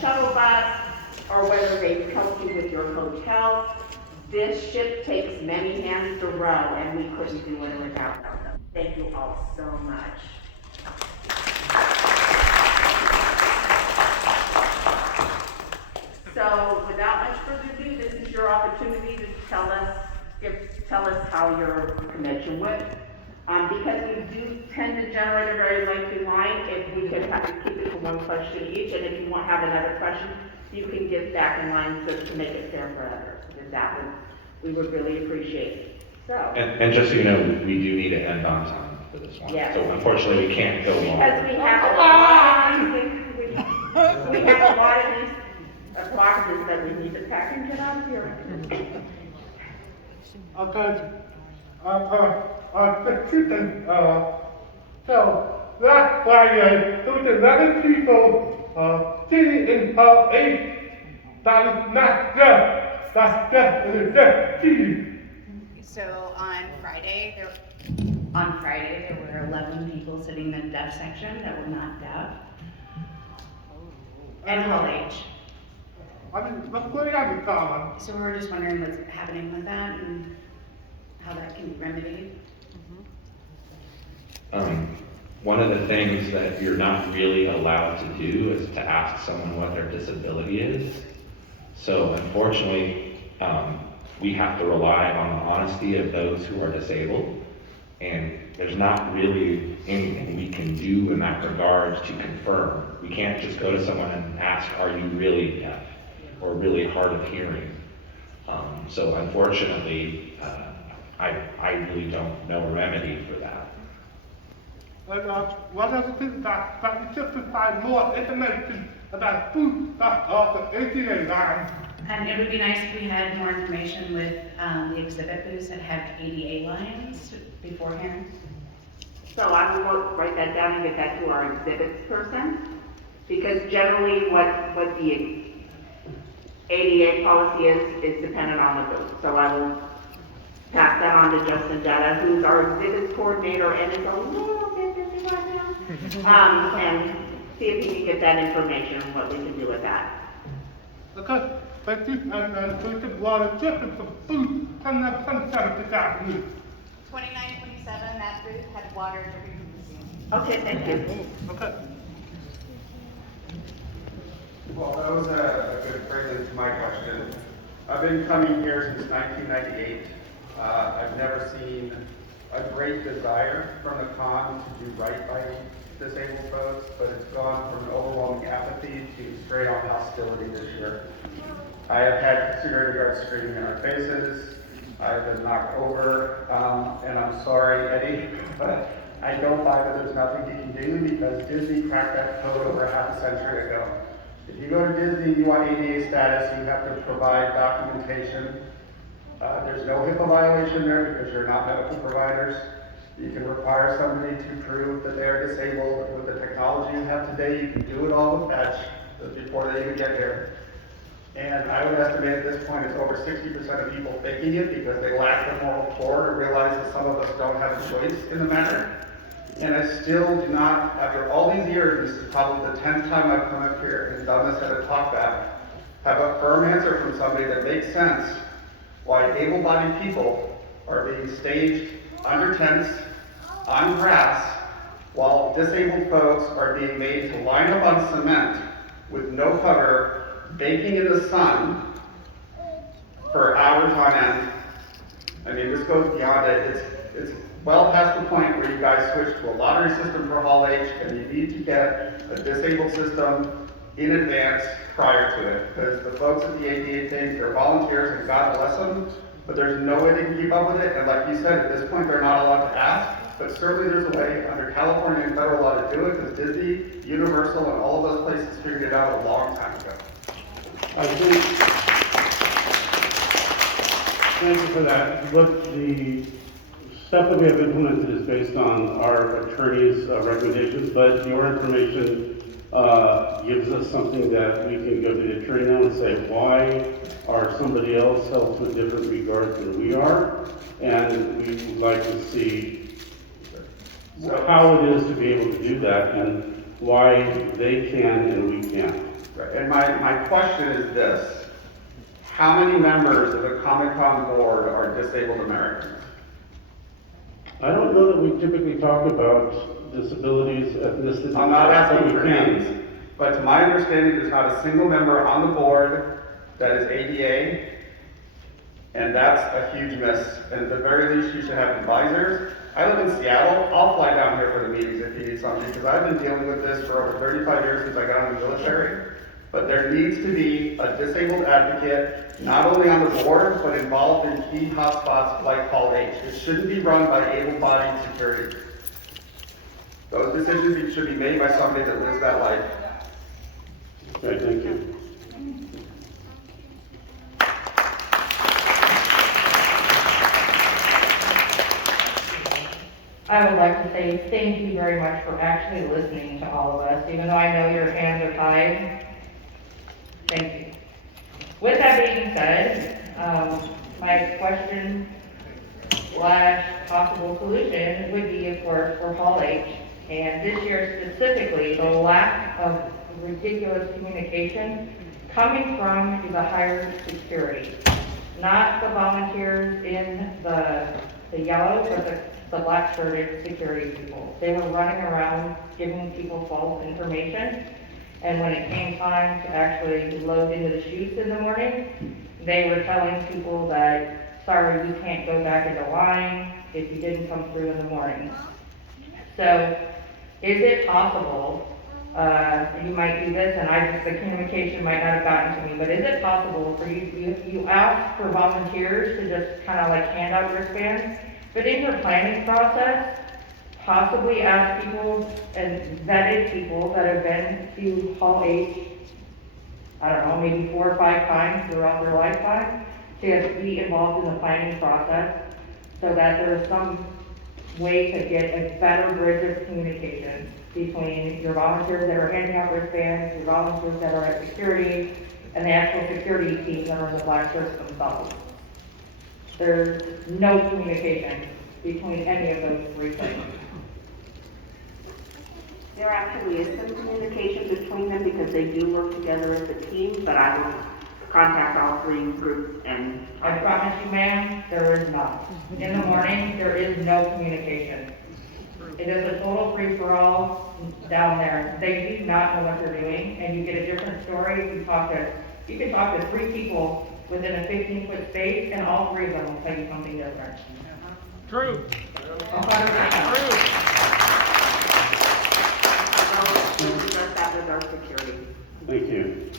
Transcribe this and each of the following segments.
shuttle bus, or whether they've helped you with your hotel. This ship takes many hands to row, and we couldn't do it without them. Thank you all so much. So without much further ado, this is your opportunity to tell us how your convention went. Because we do tend to generate a very lengthy line, if we could have to keep it to one question each, and if you want to have another question, you can get back in line to make it fair for others, because that we would really appreciate it. So. And just so you know, we do need to end on time for this one. Yes. So unfortunately, we can't go long. Because we have a lot of these, we have a lot of these boxes that we need to pack and get out of here. Okay. The chicken, so last Friday, there was 11 people, sitting in hall 8. That is not just, that's just, it is just cheating. So on Friday, there were 11 people sitting in the deaf section that were not deaf. And hall H. I mean, what's going on with that? So we're just wondering what's happening with that and how that can be remedied. One of the things that you're not really allowed to do is to ask someone what their disability is. So unfortunately, we have to rely on the honesty of those who are disabled. And there's not really anything we can do in that regard to confirm. We can't just go to someone and ask, are you really deaf or really hard of hearing? So unfortunately, I really don't know a remedy for that. And one of the things that we should provide more information about food of the ADA line. And it would be nice if we had more information with the exhibit booths that have ADA lines beforehand. So I will write that down and get that to our exhibits person, because generally what the ADA policy is dependent on the booth. So I will pass that on to Justin Detta, who's our exhibits coordinator and is a little bit busy right now, and see if he can get that information and what we can do with that. Because they keep and we took a lot of different food coming up some kind of this afternoon. 29, 27, that booth had water drinking. Okay, thank you. Okay. Well, that was a good prelude to my question. I've been coming here since 1998. I've never seen a great desire from the con to do right by disabled folks, but it's gone from overwhelming apathy to straight on hostility this year. I have had security guards screaming in our faces. I've been knocked over, and I'm sorry, Eddie, but I don't buy that there's nothing you can do because Disney cracked that code over half a century ago. If you go to Disney, you want ADA status, you have to provide documentation. There's no HIPAA violation there because you're not medical providers. You can require somebody to prove that they are disabled. With the technology you have today, you can do it all with patch before they even get here. And I would estimate at this point it's over 60% of people faking it because they lack the moral core to realize that some of us don't have a choice in the matter. And I still do not, after all these years, this is probably the 10th time I've come up here and done this at a Talkback, have a firm answer from somebody that makes sense why able-bodied people are being staged under tents, on grass, while disabled folks are being made to line up on cement with no cover, baking in the sun for hours on end. I mean, this goes beyond it. It's well past the point where you guys switch to a lottery system for Hall H, and you need to get a disabled system in advance prior to it. Because the folks at the ADA thing, they're volunteers and God bless them, but there's no way they can keep up with it. And like you said, at this point, they're not allowed to ask. But certainly there's a way under California and federal law to do it, because Disney, Universal, and all of those places figured it out a long time ago. I think, thank you for that. What the stuff that we have implemented is based on our attorney's recommendations, but your information gives us something that we can go to the attorney now and say, why are somebody else held to a different regard than we are? And we would like to see how it is to be able to do that and why they can and we can't. Right, and my question is this: how many members of the Comic-Con board are disabled Americans? I don't know that we typically talk about disabilities, ethnicities. I'm not asking for We can. names, but to my understanding, there's not a single member on the board that is ADA, and that's a huge miss. And at the very least, you should have advisors. I live in Seattle. I'll fly down here for the meetings if you need something, because I've been dealing with this for over 35 years since I got in the military. But there needs to be a disabled advocate, not only on the board, but involved in key hotspots like Hall H. It shouldn't be run by able-bodied security. Those decisions should be made by somebody that lives that life. Okay, thank you. I would like to say thank you very much for actually listening to all of us, even though I know your hands are tied. Thank you. With that being said, my question / possible solution would be, of course, for Hall H. And this year specifically, the lack of ridiculous communication coming from the hired security. Not the volunteers in the yellow, but the black shirted security people. They were running around giving people false information. And when it came time to actually load into the chutes in the morning, they were telling people that, sorry, you can't go back into line if you didn't come through in the morning. So, is it possible, you might do this, and the communication might not have gotten to me, but is it possible for you ask for volunteers to just kind of like hand out wristbands, but in your planning process, possibly ask people and vetted people that have been to Hall H, I don't know, maybe 4 or 5 times throughout their lifetime, to be involved in the planning process, so that there's some way to get a better bridge of communication between your volunteers that are handing out wristbands, your volunteers that are at security, and the actual security teams that are in the black shirts themselves. There's no communication between any of those 3 things. There actually is some communication between them because they do work together as a team, but I will contact all 3 groups and. I promise you, ma'am, there is not. In the morning, there is no communication. It is a total free-for-all down there. They do not know what they're doing, and you get a different story. You can talk to 3 people within a 15-foot space, and all 3 of them will tell you something different. True. 100%. We'll discuss that with our security. Thank you.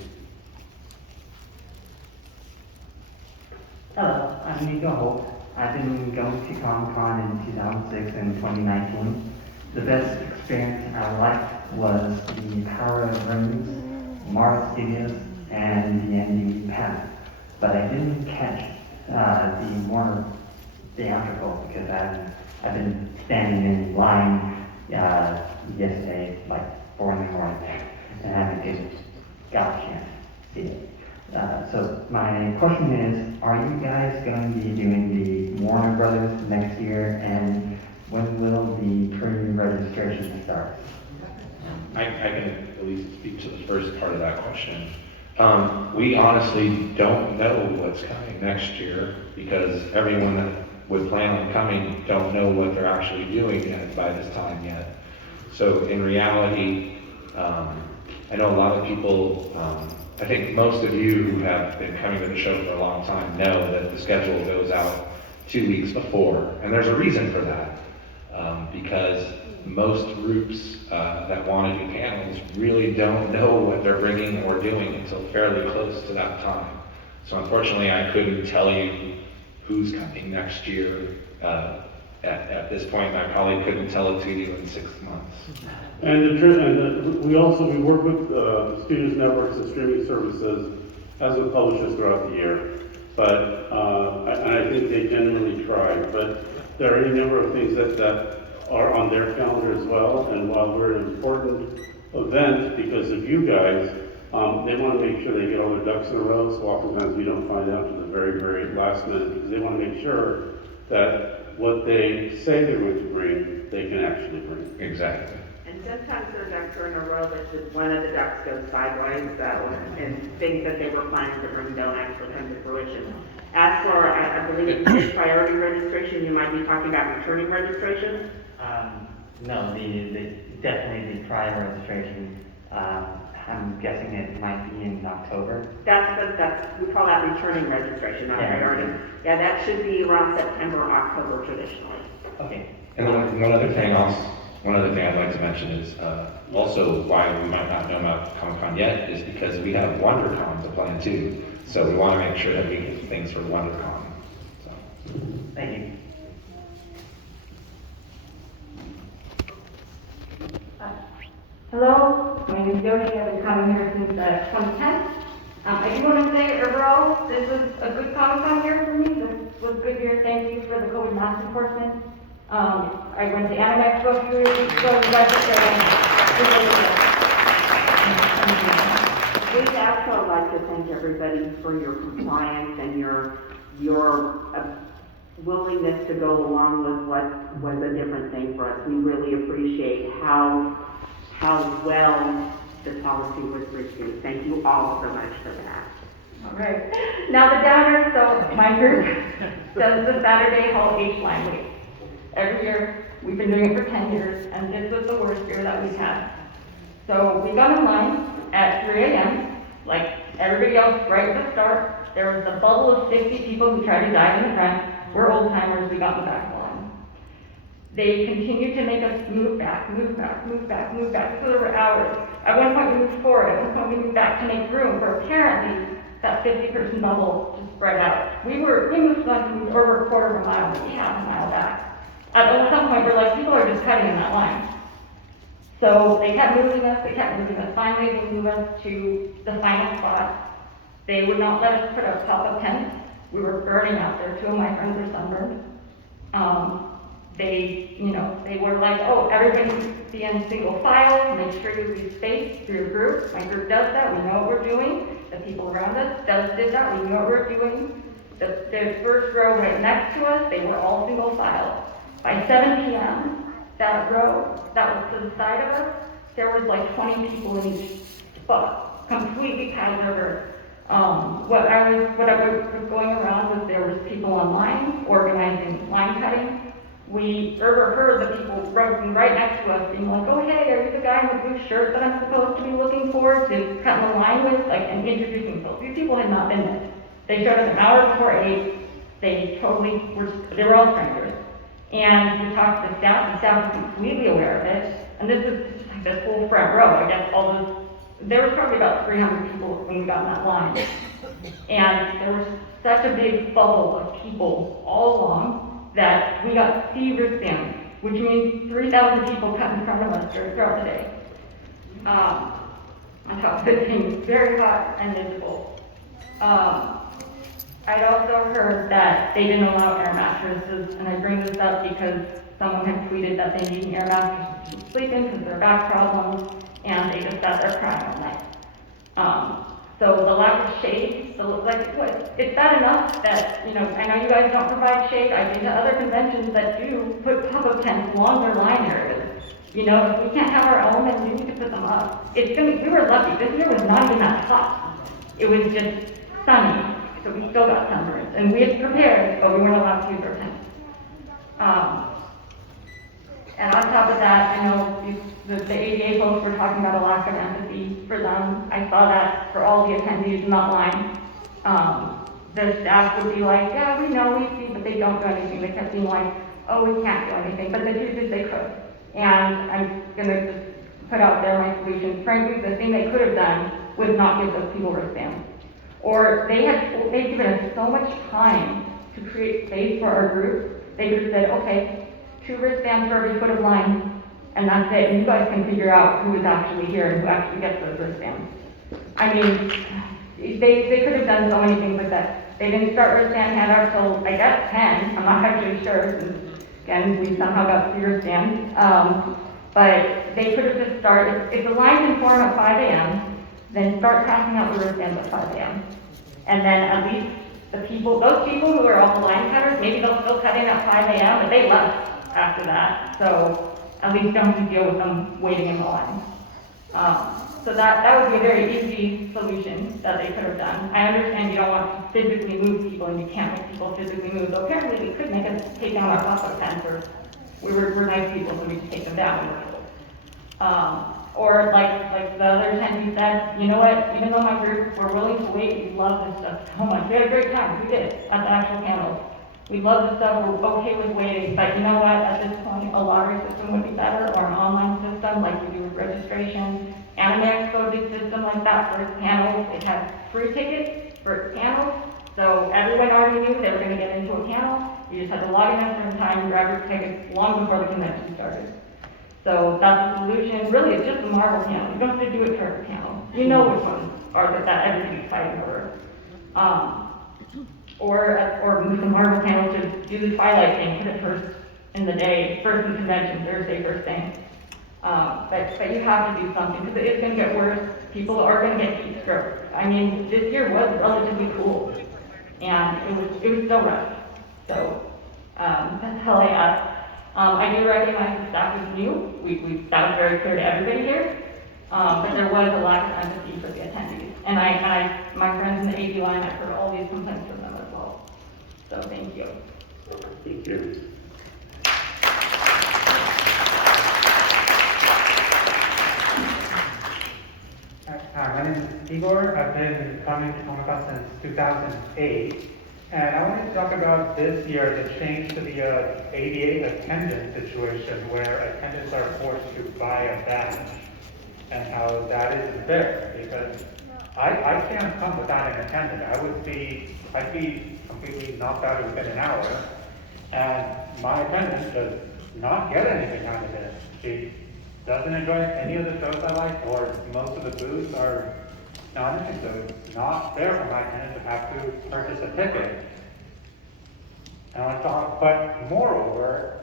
Hello, I'm Nico Holt. I've been going to Comic-Con in 2006 and 2019. The best experience I liked was the Power of Rings, Marvel Studios, and the ND panel. But I didn't catch the more theatrical because I've been standing in line yesterday, like 4 in the morning, and I haven't got a chance to see it. So my question is, are you guys going to be doing the Warner Brothers next year, and when will the pre-registration start? I can at least speak to the first part of that question. We honestly don't know what's coming next year because everyone that would plan on coming don't know what they're actually doing yet by this time yet. So in reality, I know a lot of people, I think most of you who have been coming to the show for a long time know that the schedule goes out 2 weeks before, and there's a reason for that. Because most groups that want to do panels really don't know what they're bringing or doing until fairly close to that time. So unfortunately, I couldn't tell you who's coming next year. At this point, I probably couldn't tell it to you in 6 months. And we work with students, networks, and streaming services as with publishers throughout the year. But and I think they genuinely try. But there are any number of things that are on their calendar as well. And while we're an important event because of you guys, they want to make sure they get all their ducks in a row. So oftentimes we don't find out to the very, very last minute because they want to make sure that what they say they're going to bring, they can actually bring. Exactly. And sometimes their ducks are in a row, but just one of the ducks goes sideways, and things that they were planning to bring don't actually come to fruition. As for, I believe, priority registration, you might be talking about returning registration? No, definitely the prior registration, I'm guessing it might be in October. We call that returning registration, not Yeah. priority. Yeah, that should be around September or October traditionally. Okay. And then one other thing I'd like to mention is, also why we might not know about Comic-Con yet is because we have WonderCon to plan too. So we want to make sure that we get things for WonderCon. So. Thank you. Hello, my name is Jody. I've been coming here since 2010. I do want to say overall, this was a good Comic-Con year for me. This was a good year. Thank you for the COVID mask enforcement. I went to Anime Expo a few weeks ago. You guys are We'd also like to thank everybody for your compliance and your willingness to go along with what was a different thing for us. We really appreciate how well the policy was received. Thank you all so much for that. All right. Now the downer. So my group does the Saturday Hall H line week. Every year, we've been doing it for 10 years, and this was the worst year that we've had. So we got in line at 3 a.m., like everybody else right at the start. There was a bubble of 50 people who tried to dive in the front. We're old timers, we got in the back line. They continued to make us move back for hours. At one point we moved forward, at one point we moved back to make room for apparently that 50-person bubble to spread out. We moved on over a quarter of a mile, maybe half a mile back. At some point we're like, people are just cutting in that line. So they kept moving us. Finally, they moved us to the final spot. They would not let us put up pop-up tents. We were burning out there. 2 of my friends were sunburned. They were like, oh, everybody be in single file, make sure you leave space for your group. My group does that, we know what we're doing. The people around us did that, we know what we're doing. The first row right next to us, they were all single file. By 7 p.m., that row that was to the side of us, there was like 20 people in each spot, completely packed over. What I was going around was there was people online organizing line cutting. We overheard the people right next to us being like, oh hey, are you the guy in the blue shirt that I'm supposed to be looking for to cut in the line with, and introducing themselves. These people had not been there. They showed up an hour before 8. They were all strangers. And we talked to the staff was completely aware of it. And this is this whole front row, I guess there was probably about 300 people when we got in that line. And there was such a big bubble of people all along that we got fever stands, which means 3,000 people cut in front of us throughout the day. On top of it being very hot and miserable. I'd also heard that they didn't allow air mattresses, and I bring this up because someone had tweeted that they need air mattresses to sleep in because of their back problems, and they just sat there crying all night. So the lack of shade, it's bad enough that, I know you guys don't provide shade. I've been to other conventions that do put pop-up tents along their line areas. If we can't have our own, then we need to put them up. We were lucky. This year was not even that hot. It was just sunny. So we still got sunburns, and we had prepared, but we weren't allowed to use our tents. And on top of that, I know the ADA folks were talking about a lack of empathy for them. I saw that for all the attendees in that line. The staff would be like, yeah, we know, we see, but they don't do anything. They kept being like, oh, we can't do anything, but the truth is they could. And I'm gonna just put out there my solution. Frankly, the thing they could have done was not give those people wristbands. Or they'd given us so much time to create space for our group, they could have said, okay, 2 wristbands for every foot of line, and that's it, and you guys can figure out who is actually here and who actually gets those wristbands. I mean, they could have done so many things like that. They didn't start wristband handout till, I guess, 10, I'm not actually sure, since, again, we somehow got 3 wristbands. But they could have just started, if the line can form at 5 a.m., then start passing out the wristbands at 5 a.m. And then at least those people who are all the line cutters, maybe they'll still cut in at 5 a.m., but they left after that. So at least don't have to deal with them waiting in the line. So that would be a very easy solution that they could have done. I understand you don't want to physically move people and you can't make people physically move, so apparently we could make us take down our pop-up tents, or we're nice people, so we just take them down when we're told. Or like the other attendee said, you know what, even though my group were willing to wait, we love this stuff so much. We had a great time, we did, at the actual panels. We love this stuff, we're okay with waiting, but you know what, at this point, a lottery system would be better, or an online system like we do with registration. Anime Expo did system like that for its panels. It had free tickets for its panels, so everyone already knew they were gonna get into a panel. You just had to log in at a certain time and grab your tickets long before the convention started. So that's the solution. Really, it's just a Marvel panel. You don't have to do it for every panel. You know which ones are that everybody's fighting for. Or move the Marvel panel to do the Twilight thing, put it first in the day, first in convention, Thursday, first thing. But you have to do something, because it's gonna get worse. People are gonna get heat stroke. I mean, this year was relatively cool, and it was still rough. So, that's all I ask. I do recognize the staff is new. That was very clear to everybody here. But there was a lack of empathy for the attendees. And my friends in the AD line, I've heard all these complaints from them as well. So thank you. Thank you. Hi, my name is Igor. I've been coming to Comic-Con since 2008. And I wanted to talk about this year, the change to the ADA attendance situation, where attendants are forced to buy a badge, and how that isn't fair, because I can't come without an attendant. I'd be completely knocked out within an hour, and my attendant does not get anything out of it. She doesn't enjoy any of the shows I like, or most of the booths are non-interesting, so it's not fair for my attendant to have to purchase a ticket. And I thought, but moreover,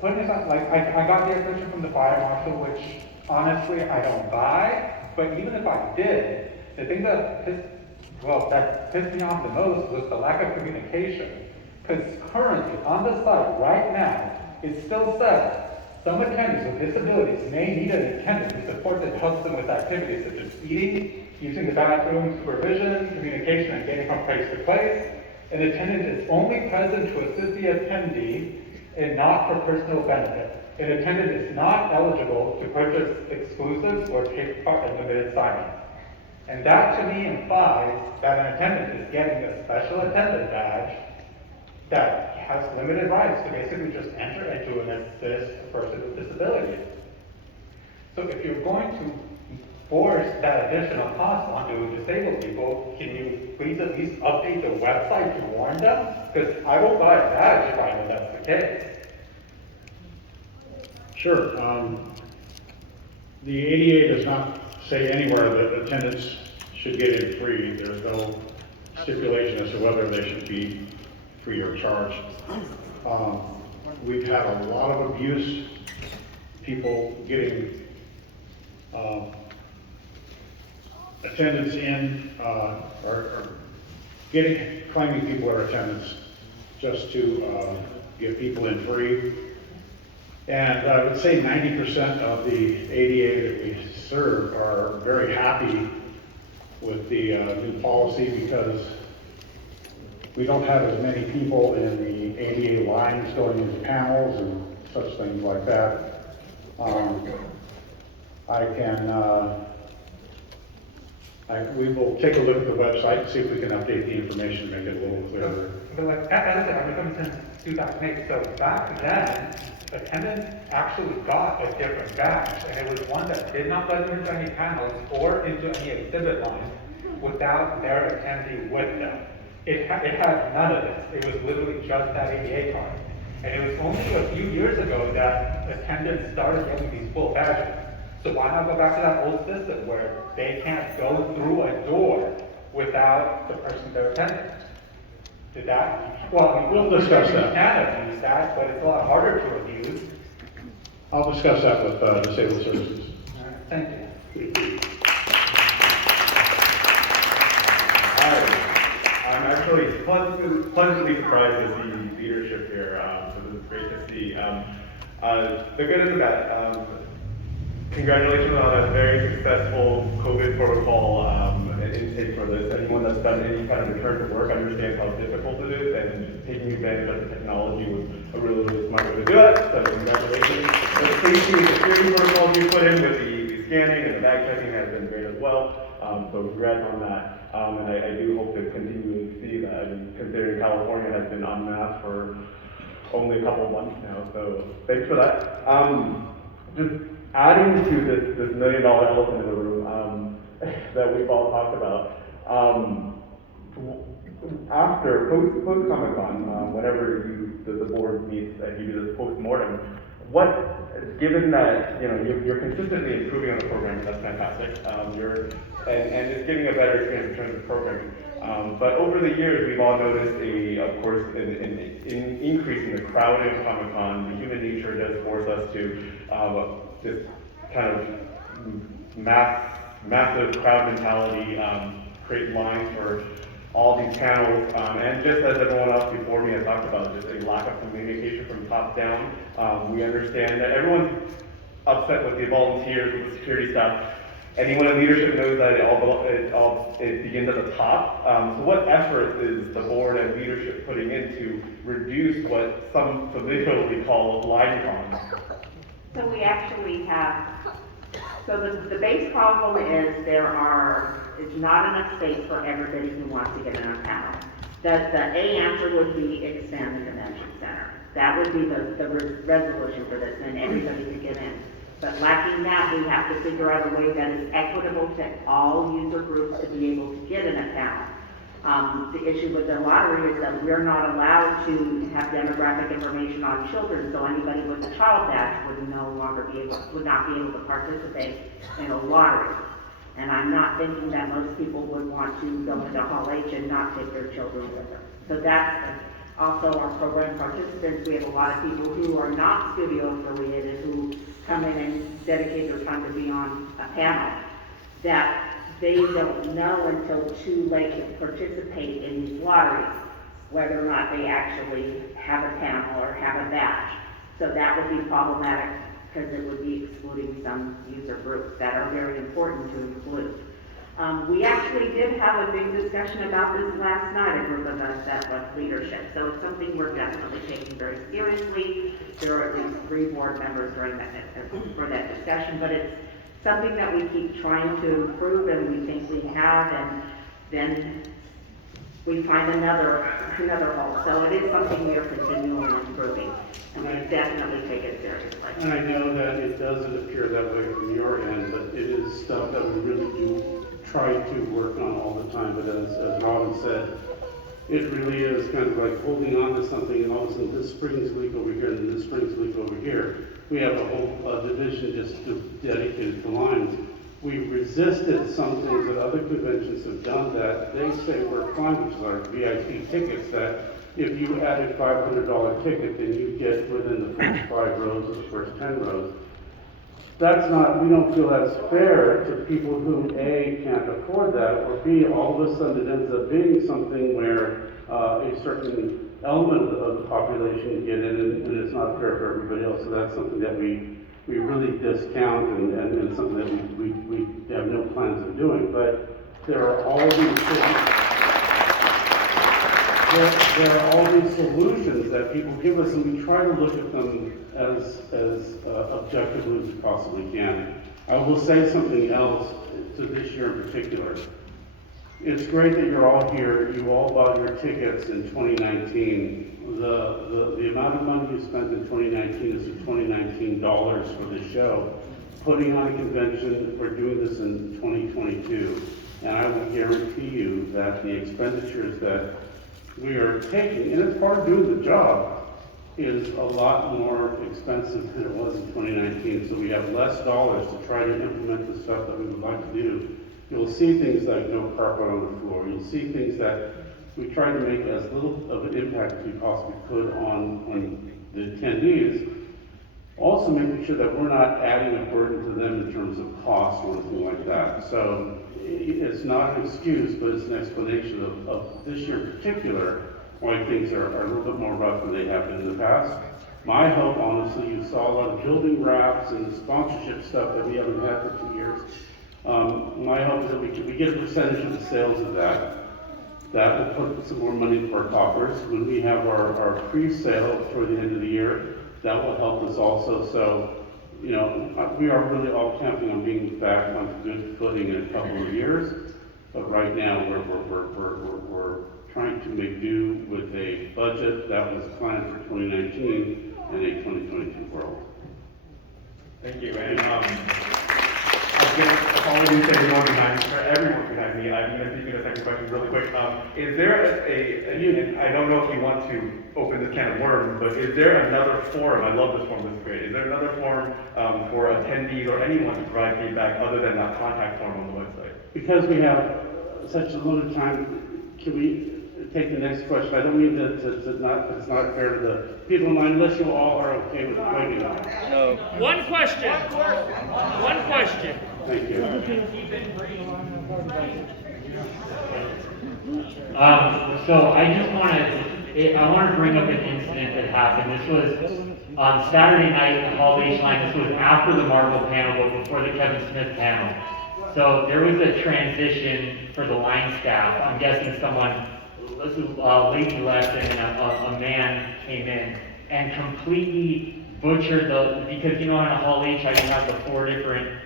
putting this up, like, I got the attention from the fire marshal, which honestly I don't buy, but even if I did, the thing that pissed me off the most was the lack of communication. Because currently, on the site right now, it still says, some attendants with disabilities may need an attendant to support that helps them with activities such as eating, using the bathroom, supervision, communication, and getting from place to place. An attendant is only present to assist the attendee and not for personal benefit. An attendant is not eligible to purchase exclusives or take part in limited signings. And that to me implies that an attendant is getting a special attendant badge that has limited rights to basically just enter into and assist a person with disabilities. So if you're going to force that additional cost onto disabled people, can you please at least update the website to warn them? Because I will buy a badge if I know that's the case. Sure. The ADA does not say anywhere that attendants should get in free. There's no stipulation as to whether they should be free or charged. We've had a lot of abuse, people getting attendance in, or claiming people are attendants just to get people in free. And I would say 90% of the ADA that we serve are very happy with the new policy, because we don't have as many people in the ADA lines going into panels and such things like that. We will take a look at the website and see if we can update the information, make it a little clearer. But like, as I said, I've been coming since 2008, so back then, attendants actually got a different badge, and it was one that did not let them into any panels or into any exhibit lines without their attendee with them. It had none of this. It was literally just that ADA card. And it was only a few years ago that attendants started getting these full badges. So why not go back to that old system where they can't go through a door without the person they're attending? Did that? Well, We'll discuss that. You can abuse that, but it's a lot harder to abuse. I'll discuss that with Disabled Services. All right, thank you. I'm actually pleasantly surprised to see leadership here, so this is great to see. The good and the bad. Congratulations on a very successful COVID protocol intake for this. Anyone that's done any kind of return to work understands how difficult it is, and taking advantage of the technology was a really, really smart way to do it. So congratulations. The safety and security protocols you put in with the scanning and the bag checking has been great as well. So congrats on that. And I do hope to continue to see that. And considering California has been unmasked for only a couple of months now, so thanks for that. Just adding to this $1 million elephant in the room that we've all talked about. After post Comic Con, whenever the board meets and you do this post mortem, given that you're consistently improving on the program, that's fantastic. And it's giving a better experience in terms of programming. But over the years, we've all noticed of course, an increase in the crowded Comic Con. The human nature does force us to just kind of massive crowd mentality, create lines for all these panels, and just as everyone else before me has talked about, just a lack of communication from top down. We understand that everyone's upset with the volunteers, with the security staff. Anyone in leadership knows that it begins at the top. So what effort is the board and leadership putting in to reduce what some familiarly call line cons? So we actually have, so the base problem is it's not enough space for everybody who wants to get in a panel. The A answer would be expand the convention center. That would be the resolution for this, and everybody could get in. But lacking that, we have to figure out a way that is equitable to all user groups to be able to get in a panel. The issue with the lottery is that we're not allowed to have demographic information on children, so anybody with a child badge would not be able to participate in a lottery. And I'm not thinking that most people would want to go into Hall H and not take their children with them. So that's also our program participants. We have a lot of people who are not studio affiliated who come in and dedicate their time to be on a panel that they don't know until too late to participate in these lotteries, whether or not they actually have a panel or have a badge. So that would be problematic because it would be excluding some user groups that are very important to include. We actually did have a big discussion about this last night, a group of us that left leadership. So it's something we're definitely taking very seriously. There are at least 3 board members for that discussion, but it's something that we keep trying to improve, and we think we have, and then we find another hole. So it is something we are continually improving, and we definitely take it seriously. And I know that it doesn't appear that way from your end, but it is stuff that we really do try to work on all the time. But as Robin said, it really is kind of like holding on to something, and all of a sudden this springs leak over here, and this springs leak over here. We have a whole division just dedicated to lines. We've resisted some things that other conventions have done that they say work fine, which is our VIP tickets, that if you added $500 ticket, then you get within the first 5 rows or the first 10 rows. We don't feel that's fair to people who A, can't afford that, or B, all of a sudden it ends up being something where a certain element of the population get in, and it's not fair for everybody else. So that's something that we really discount, and something that we have no plans of doing. But there are all these solutions that people give us, and we try to look at them as objectively as we possibly can. I will say something else to this year in particular. It's great that you're all here. You all bought your tickets in 2019. The amount of money you spent in 2019 is the 2019 dollars for this show. Putting on a convention, we're doing this in 2022, and I will guarantee you that the expenditures that we are taking, and it's part of doing the job, is a lot more expensive than it was in 2019. So we have less dollars to try to implement the stuff that we would like to do. You'll see things like no carpet on the floor. You'll see things that we try to make as little of an impact as we possibly could on the attendees. Also making sure that we're not adding a burden to them in terms of cost or anything like that. So it's not an excuse, but it's an explanation of this year in particular, why things are a little bit more rough than they have been in the past. My hope, honestly, you saw a lot of building wraps and sponsorship stuff that we haven't had for 2 years. My hope is that we get a percentage of the sales of that. That will put some more money into our coffers. When we have our pre-sale for the end of the year, that will help us also. So, you know, we are really all counting on being back on good footing in a couple of years. But right now, we're trying to make do with a budget that was planned for 2019 and a 2022 world. Thank you, and I guess apologies to everyone behind me. I'm going to speak in a second question really quick. Is there and I don't know if you want to open this can of worms, but is there another forum? I love this forum, this is great. Is there another forum for attendees or anyone to provide feedback other than that contact form on the website? Because we have such a limited time, can we take the next question? I don't mean to not, it's not fair to the people in mind, unless you all are okay with waiting. One question. One question. Thank you. So I just want to bring up an incident that happened. This was on Saturday night at the Hall H line. This was after the Marble panel, but before the Kevin Smith panel. So there was a transition for the line staff. I'm guessing a lady left and a man came in and completely butchered because you know in a Hall H how you have the 4 different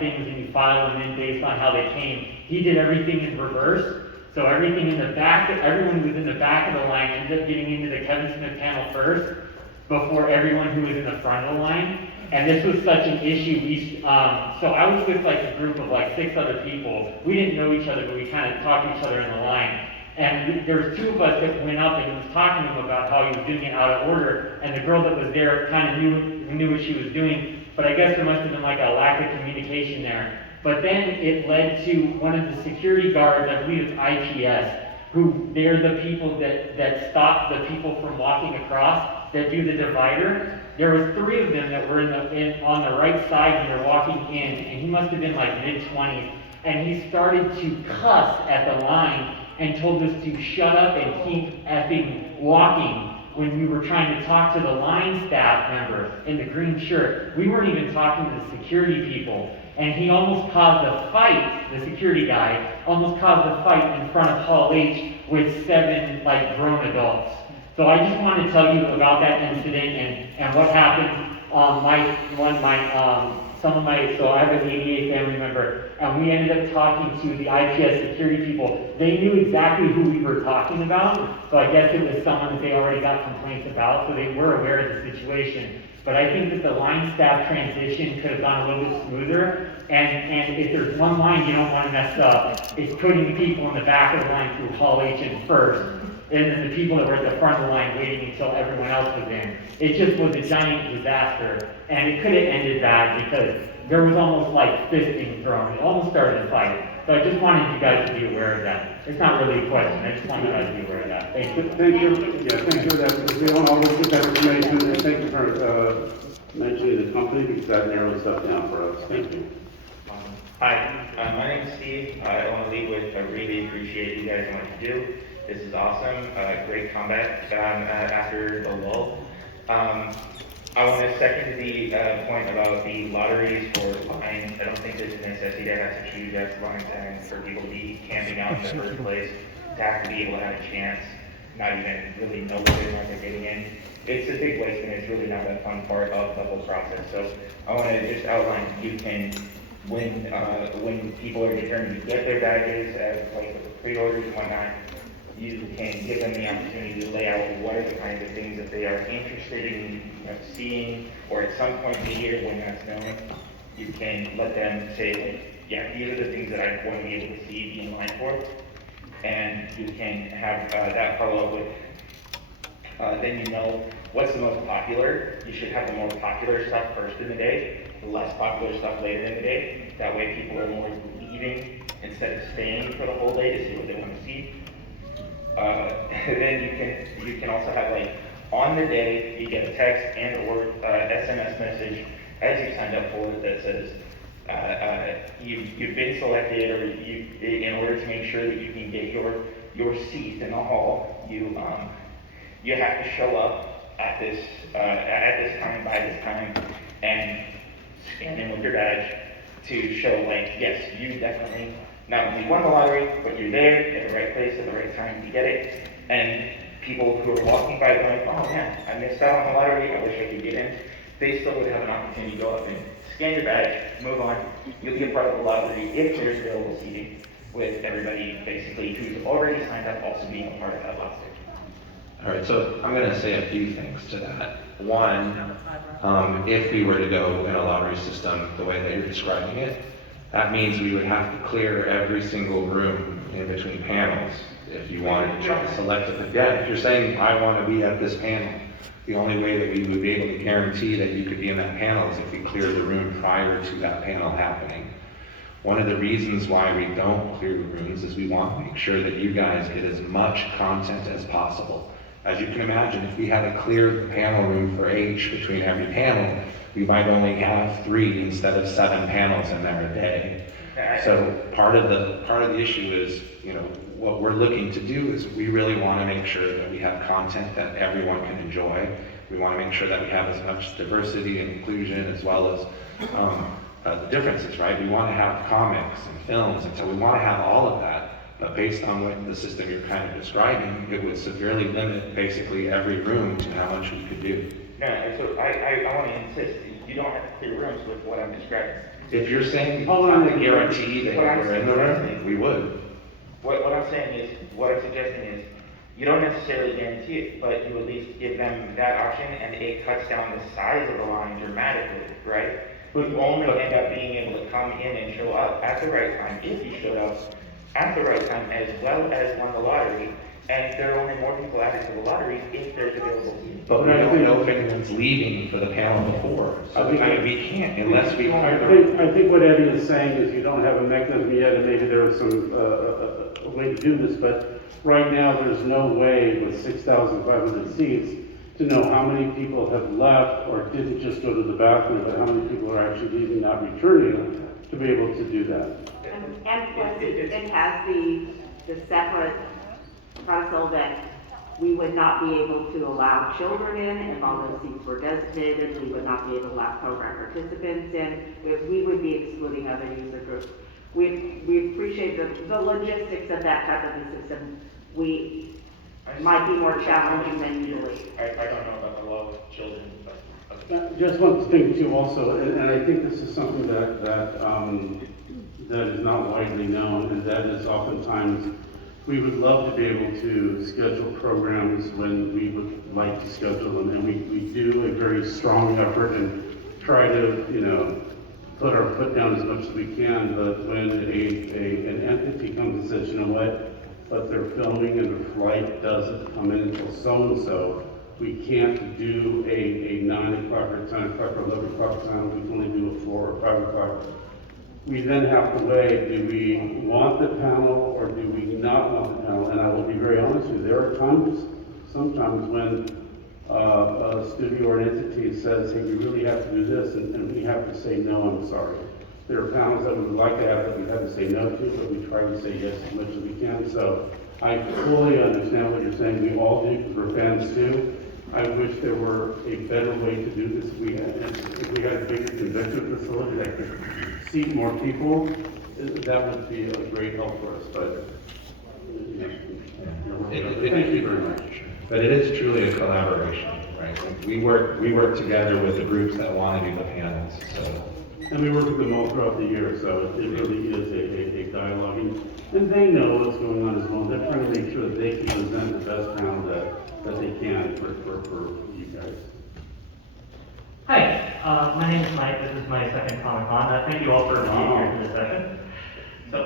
things and you file them in based on how they came. He did everything in reverse. So everything in the back, everyone who was in the back of the line ended up getting into the Kevin Smith panel first before everyone who was in the front of the line. And this was such an issue. So I was with a group of 6 other people. We didn't know each other, but we kind of talked to each other in the line. And there was 2 of us that went up and was talking to him about how he was doing it out of order. And the girl that was there kind of knew what she was doing. But I guess there must have been a lack of communication there. But then it led to one of the security guards, I believe it's IPS, who they're the people that stop the people from walking across, that do the divider. There was 3 of them that were on the right side when they're walking in, and he must have been mid-20s, and he started to cuss at the line and told us to shut up and keep effing walking when we were trying to talk to the line staff member in the green shirt. We weren't even talking to the security people. And he almost caused a fight, the security guy, almost caused a fight in front of Hall H with 7 grown adults. So I just wanted to tell you about that incident and what happened. So I have an ADA family member, and we ended up talking to the IPS security people. They knew exactly who we were talking about, so I guess it was someone that they already got complaints about, so they were aware of the situation. But I think that the line staff transition could have gone a little bit smoother, and if there's one line you don't want to mess up, it's putting the people in the back of the line through Hall H in first, and then the people that were at the front of the line waiting until everyone else was in. It just was a giant disaster, and it could have ended bad because there was almost fisting thrown. It almost started a fight. So I just wanted you guys to be aware of that. It's not really a question. I just wanted you guys to be aware of that. Thank you. Thank you. Yeah, thank you for that. We don't always get that information. And thank you for mentioning the company because that narrows stuff down for us. Thank you. Hi, my name's Steve. I want to lead with I really appreciate you guys and what you do. This is awesome. Great comeback after the lull. I want to second the point about the lotteries for lines. I don't think there's a necessity to have such huge lines and for people to be camping out in the first place, to have to be able to have a chance, not even really know whether or not they're getting in. It's a big waste and it's really not that fun part of the whole process. So I want to just outline you can, when people are determined to get their badges, with pre-orders and whatnot, you can give them the opportunity to lay out what are the kinds of things that they are interested in seeing, or at some point in the year when that's known, you can let them say, yeah, these are the things that I want to be able to see, be in line for, and you can have that follow up with, then you know what's the most popular. You should have the more popular stuff first in the day, the less popular stuff later in the day. That way people are more leaving instead of staying for the whole day to see what they want to see. Then you can also have on the day you get a text and or SMS message as you signed up for it that says you've been selected, or in order to make sure that you can get your seat in the hall, you have to show up at this time, by this time, and scan in with your badge to show like, yes, you definitely not only won the lottery, but you're there at the right place at the right time to get it. And people who are walking by going, oh man, I missed out on the lottery, I wish I could get in, they still would have an opportunity to go up and scan your badge, move on, you'll be a part of the lottery if there's available seating, with everybody basically who's already signed up also being a part of that lottery. All right, so I'm going to say a few things to that. One, if we were to go in a lottery system the way that you're describing it, that means we would have to clear every single room in between panels if you wanted to try to select it. Again, if you're saying, I want to be at this panel, the only way that we would be able to guarantee that you could be in that panel is if we cleared the room prior to that panel happening. One of the reasons why we don't clear the rooms is we want to make sure that you guys get as much content as possible. As you can imagine, if we had to clear the panel room for H between every panel, we might only have 3 instead of 7 panels in there a day. So part of the issue is, what we're looking to do is we really want to make sure that we have content that everyone can enjoy. We want to make sure that we have as much diversity and inclusion as well as the differences, right? We want to have comics and films, and so we want to have all of that. But based on what the system you're kind of describing, it would severely limit basically every room to how much we could do. No, and so I want to insist, you don't have to clear rooms with what I'm describing. If you're saying the guarantee that we're in the room, we would. What I'm saying is, what I'm suggesting is, you don't necessarily guarantee it, but you at least give them that option, and it cuts down the size of the line dramatically, right? You only end up being able to come in and show up at the right time, if you showed up at the right time, as well as won the lottery, and there are only more people added to the lottery if there's available seating. But we don't know if anyone's leaving for the panel before, so we can't unless we hire them. I think what Eddie is saying is you don't have a mechanism yet, and maybe there is some a way to do this, but right now there's no way with 6,500 seats to know how many people have left or didn't just go to the bathroom, but how many people are actually leaving, not returning, to be able to do that. And plus, it has the separate parcel that we would not be able to allow children in if all those seats were designated. We would not be able to allow program participants in. We would be excluding other user groups. We appreciate the logistics of that type of a system. We might be more challenging than you believe. I don't know about the law with children, but. Just one thing too also, and I think this is something that is not widely known, and that is oftentimes we would love to be able to schedule programs when we would like to schedule them, and we do a very strong effort and try to, put our foot down as much as we can, but when an entity comes and says, you know what, but they're filming and the flight doesn't come in until so-and-so, we can't do a 9 o'clock or 10 o'clock or 11 o'clock time, we can only do a 4 or 5 o'clock. We then have to weigh, do we want the panel or do we not want the panel? And I will be very honest with you, there are sometimes when a studio or an entity says, hey, we really have to do this, and we have to say, no, I'm sorry. There are panels that we would like to have that we have to say no to, but we try to say yes as much as we can. So I fully understand what you're saying. We all do, because we're fans too. I wish there were a better way to do this. If we had a bigger convention facility that could seat more people, that would be a great help for us. But thank you very much. But it is truly a collaboration, right? We work together with the groups that want to do the panels, so. And we work with them all throughout the year, so it really is a dialogue. And they know what's going on as well. They're trying to make sure that they can present the best panel that they can for you guys. Hi, my name is Mike. This is my second Comic-Con. Thank you all for being here for this session. So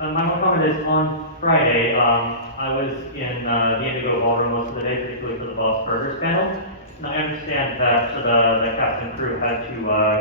my one comment is on Friday, I was in the Indigo Ballroom most of the day, particularly for the Bob's Burgers panel. And I understand that the cast and crew had to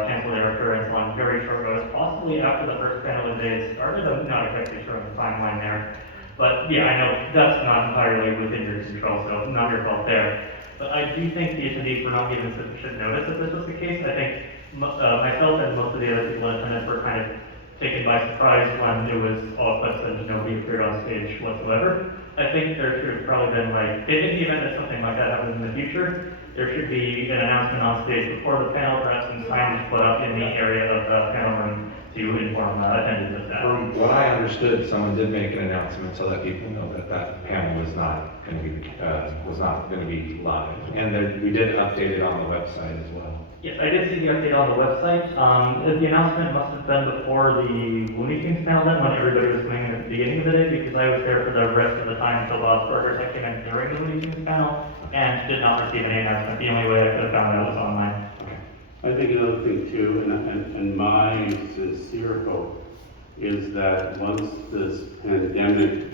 cancel their appearance on very short notice, possibly after the first panel day started. I'm not exactly sure on the timeline there. But yeah, I know that's not entirely within your control, so not your fault there. But I do think the attendees were not given sufficient notice that this was the case. I think myself and most of the other people in attendance were kind of taken by surprise when it was all clips and nobody appeared on stage whatsoever. I think there should have probably been like, in the event that something like that happens in the future, there should be an announcement on stage before the panel, perhaps some signage put up in the area of the panel room to inform attendees of that. From what I understood, someone did make an announcement so that people know that that panel was not going to be live. And we did update it on the website as well. Yes, I did see the update on the website. The announcement must have been before the Looney Tunes panel then, when everybody was coming in at the beginning of the day, because I was there for the rest of the time until Bob's Burgers. I came in during the Looney Tunes panel and did not receive any announcement. The only way I could have found out was online. I think another thing too, and my sincere hope is that once this pandemic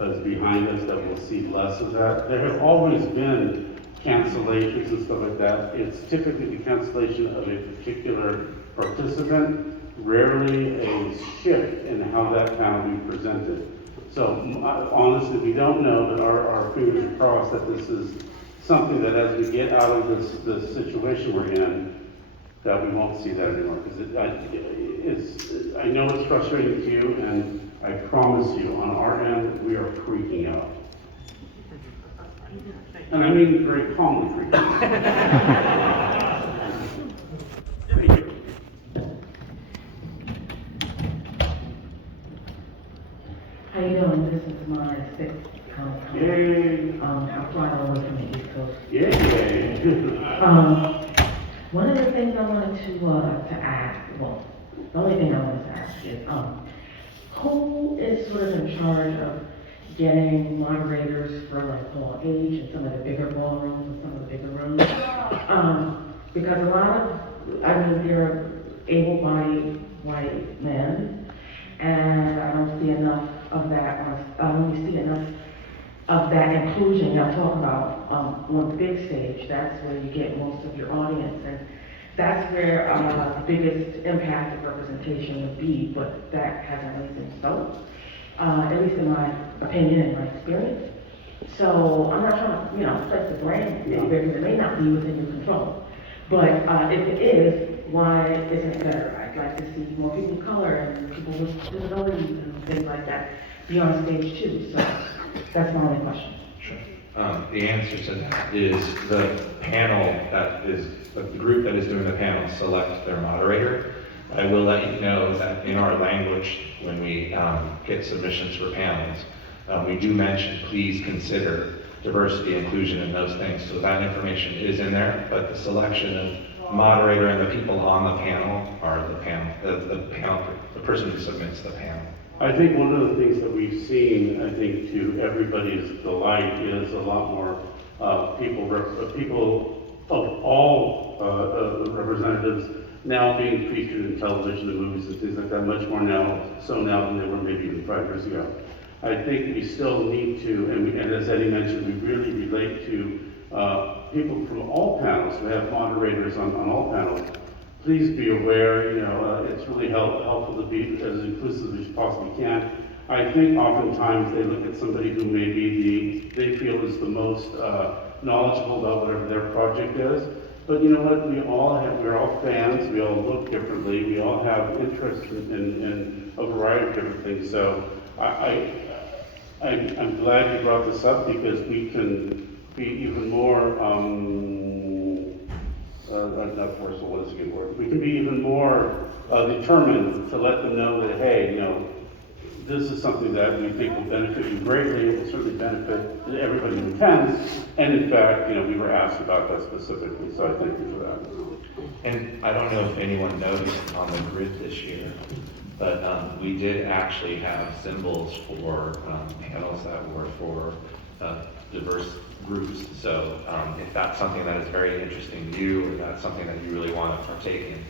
is behind us, that we'll see less of that. There have always been cancellations and stuff like that. It's typically the cancellation of a particular participant, rarely a shift in how that panel will be presented. So honestly, we don't know, but our fingers are crossed that this is something that as we get out of this situation we're in, that we won't see that anymore. Because I know it's frustrating to you, and I promise you, on our end, we are freaking out. And I mean very calmly freaking out. Thank you. How you doing? This is my sixth Comic-Con. Yay! I'm flying all the way from the East Coast. Yay! One of the things I wanted to ask, well, the only thing I wanted to ask is, who is sort of in charge of getting moderators for like Hall H and some of the bigger ballrooms and some of the bigger rooms? Because a lot of, they're able-bodied white men, and I don't see enough of that, I don't see enough of that inclusion I'm talking about on the big stage. That's where you get most of your audience, and that's where the biggest impact of representation would be, but that hasn't really been so, at least in my opinion and my experience. So I'm not trying to, place the brand anywhere, because it may not be within your control. But if it is, why isn't it better? I'd like to see more people of color and people with disabilities and things like that be on stage too. So that's my only question. Sure. The answer to that is the panel that is, the group that is doing the panel select their moderator. I will let you know that in our language, when we get submissions for panels, we do mention, please consider diversity, inclusion, and those things. So that information is in there, but the selection of moderator and the people on the panel are the panel, the person who submits the panel. I think one of the things that we've seen, I think to everybody's delight, is a lot more people of all representatives now being featured in television and movies and things like that, much more now than they were maybe even 5 years ago. I think we still need to, and as Eddie mentioned, we really relate to people from all panels. We have moderators on all panels. Please be aware, it's really helpful to be as inclusive as you possibly can. I think oftentimes they look at somebody who maybe they feel is the most knowledgeable about whatever their project is. But you know what, we're all fans, we all look differently, we all have interests in a variety of different things. So I'm glad you brought this up, because we can be even more, not forceful, what is a good word? We can be even more determined to let them know that, hey, this is something that we think will benefit you greatly. It will certainly benefit everybody who attends. And in fact, we were asked about that specifically, so I thank you for that. And I don't know if anyone noticed on the grid this year, but we did actually have symbols for panels that were for diverse groups. So if that's something that is very interesting to you, or that's something that you really want to partake in,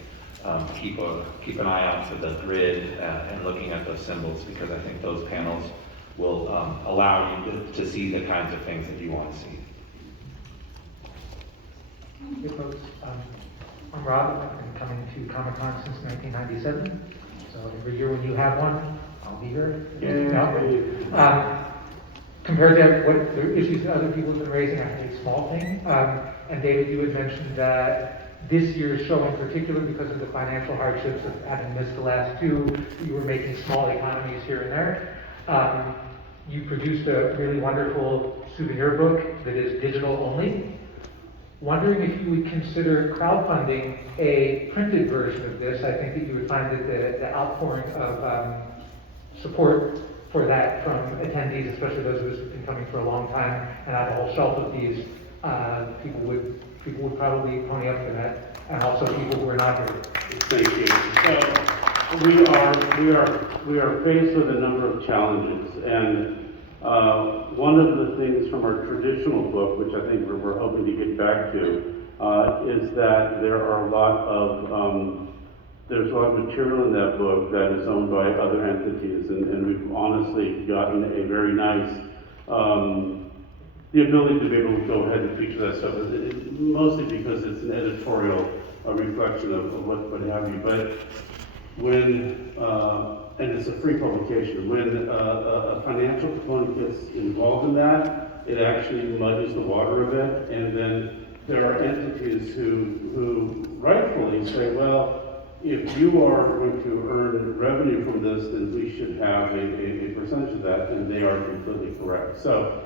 keep an eye out for the grid and looking at those symbols, because I think those panels will allow you to see the kinds of things that you want to see. Hey folks, I'm Rob. I've been coming to Comic-Con since 1997. So every year when you have one, I'll be here. Compared to what the issues that other people have been raising, I think it's a small thing. And David, you had mentioned that this year's show in particular, because of the financial hardships of having missed the last two, you were making small economies here and there. You produced a really wonderful souvenir book that is digital only. Wondering if you would consider crowdfunding a printed version of this. I think that you would find that the outpouring of support for that from attendees, especially those of us who've been coming for a long time and have a whole shelf of these, people would probably pony up for that, and also people who are not here. Thank you. So we are faced with a number of challenges, and one of the things from our traditional book, which I think we're hoping to get back to, is that there are a lot of there's a lot of material in that book that is owned by other entities, and we've honestly gotten a very nice the ability to be able to go ahead and feature that stuff, mostly because it's an editorial reflection of what have you. But when and it's a free publication. When a financial component gets involved in that, it actually muddies the water a bit, and then there are entities who rightfully say, well, if you are going to earn revenue from this, then we should have a percentage of that, and they are completely correct. So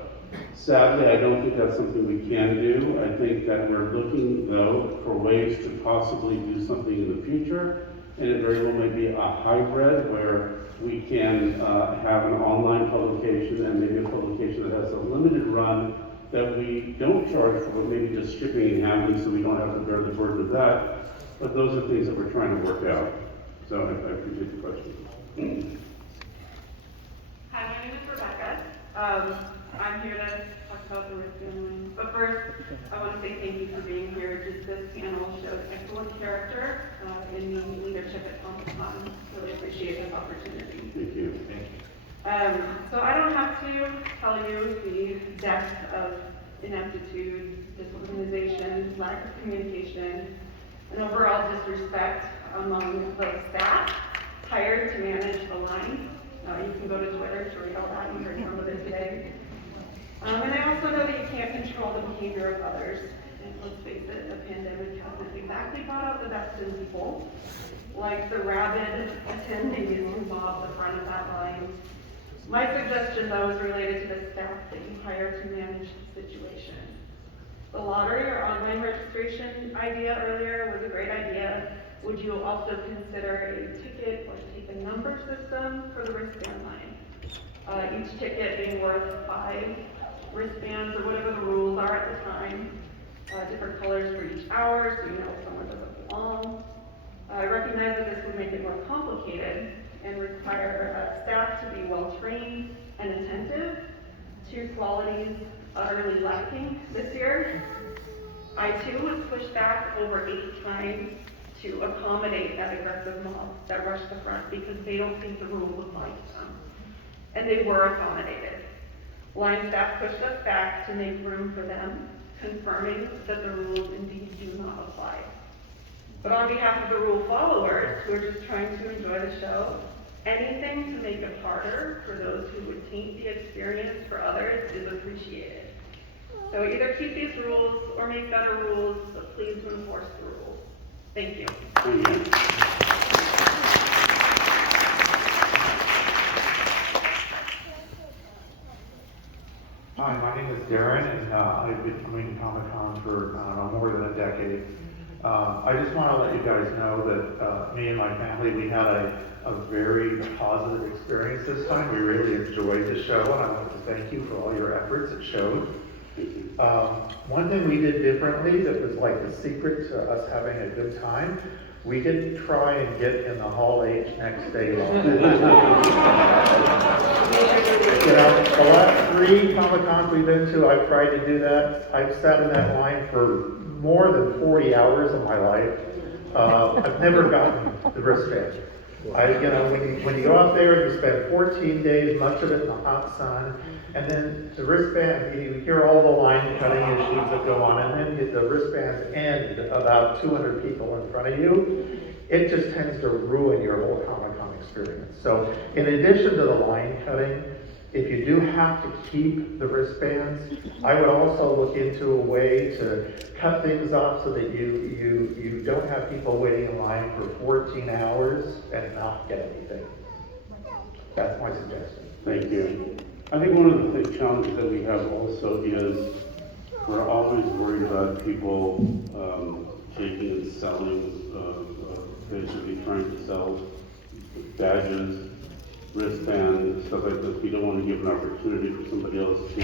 sadly, I don't think that's something we can do. I think that we're looking, though, for ways to possibly do something in the future, and it very well may be a hybrid where we can have an online publication and maybe a publication that has a limited run that we don't charge for, but maybe just shipping and handling so we don't have to bear the burden of that. But those are things that we're trying to work out. So I appreciate the question. Hi, my name is Rebecca. I'm here to talk about the risk handling. But first, I want to say thank you for being here. Just this panel showed excellent character in the leadership at Talkback. Really appreciate this opportunity. Thank you. So I don't have to tell you the depth of ineptitude, disorganization, lack of communication, and overall disrespect among the staff hired to manage the line. You can go to Twitter to read all that. You heard some of it today. And I also know that you can't control the behavior of others. And let's face it, the pandemic hasn't exactly brought out the best in people, like the rabid attendees who mobbed the front of that line. My suggestion, though, is related to the staff that you hire to manage the situation. The lottery or online registration idea earlier was a great idea. Would you also consider a ticket or take a number system for the wristband line? Each ticket being worth 5 wristbands or whatever the rules are at the time. Different colors for each hour so you know if someone doesn't belong. I recognize that this would make it more complicated and require staff to be well trained and attentive, 2 qualities utterly lacking this year. I too was pushed back over 8 times to accommodate that aggressive mob that rushed the front because they don't think the rules apply to them. And they were accommodated. Line staff pushed us back to make room for them, confirming that the rules indeed do not apply. But on behalf of the rule followers who are just trying to enjoy the show, anything to make it harder for those who would taint the experience for others is appreciated. So either keep these rules or make better rules, but please enforce the rules. Thank you. Hi, my name is Darren, and I've been coming to Comic-Con for, I don't know, more than a decade. I just want to let you guys know that me and my family, we had a very positive experience this time. We really enjoyed the show, and I want to thank you for all your efforts. It showed. One thing we did differently that was like the secret to us having a good time, we didn't try and get in the Hall H next day long. You know, the last 3 Comic-Cons we've been to, I've tried to do that. I've sat in that line for more than 40 hours of my life. I've never gotten the wristband. You know, when you go out there, you spend 14 days, much of it in the hot sun, and then the wristband, you hear all the line cutting issues that go on, and then the wristbands end about 200 people in front of you. It just tends to ruin your whole Comic-Con experience. So in addition to the line cutting, if you do have have to keep the wristbands. I would also look into a way to cut things off so that you don't have people waiting in line for 14 hours and not get anything. That's my suggestion. Thank you. I think one of the big challenges that we have also is we're always worried about people taking and selling, basically trying to sell badges, wristbands, stuff like this. We don't want to give an opportunity for somebody else to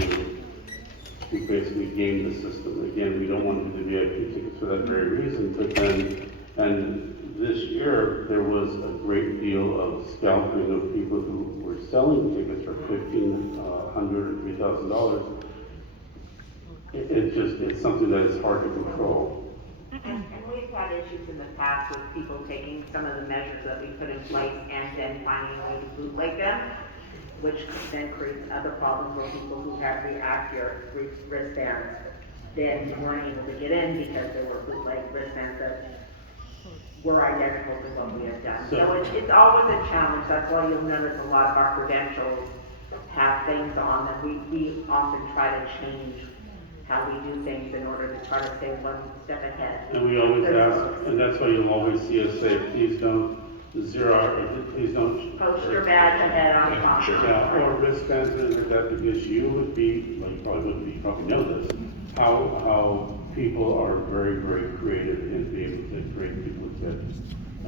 basically game the system. Again, we don't want to do the VIP tickets for that very reason, but then, and this year, there was a great deal of scalping of people who were selling tickets for $1,500 or $3,000. It's something that is hard to control. And we've had issues in the past with people taking some of the measures that we put in place and then finding a way to bootleg them, which then creates other problems where people who have the accurate wristbands then weren't able to get in because there were bootleg wristbands that were identical to what we have done. So it's always a challenge. That's why you'll notice a lot of our credentials have things on that we often try to change how we do things in order to try to stay one step ahead. And we always ask, and that's why you'll always see us say, please don't please don't. Post your badge ahead on top. Yeah, or wristbands and like that, because you would be, like, you probably know this, how people are very, very creative in being able to create people with credentials.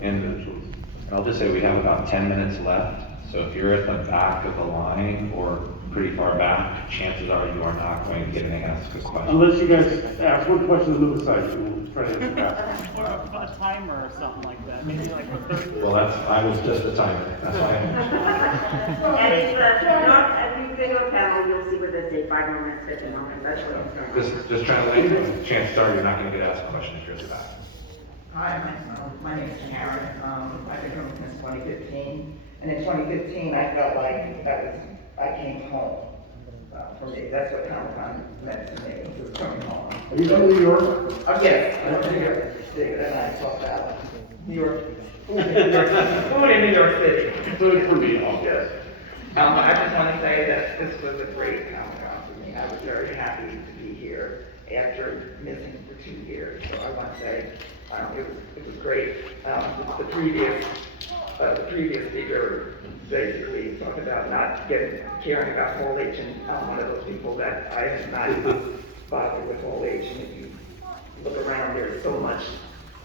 And I'll just say we have about 10 minutes left, so if you're at the back of the line or pretty far back, chances are you are not going to get an ask a question. Unless you guys ask one question on the other side, and we'll try to answer that. Or a timer or something like that, maybe like a 30. Well, I was just the timer, that's why And it's if you go to a panel, you'll see what they say, 5 more minutes, 15 more minutes, that's what it's going. just trying to let you know, chances are you're not going to get asked a question if you're at the back. Hi, my name is Karen. I've been here since 2015, and in 2015, I felt like I came home. For me, that's what Comic-Con meant to me, was coming home. Are you from New York? Yes, I'm from New York. David and I talked about New York. Food in New York City. Food for me, yes. I just want to say that this was a great Comic-Con for me. I was very happy to be here after missing for 2 years. So I want to say it was great. The previous speaker basically talked about not caring about Hall H, and I'm one of those people that I am not even bothered with Hall H. And if you look around, there's so much.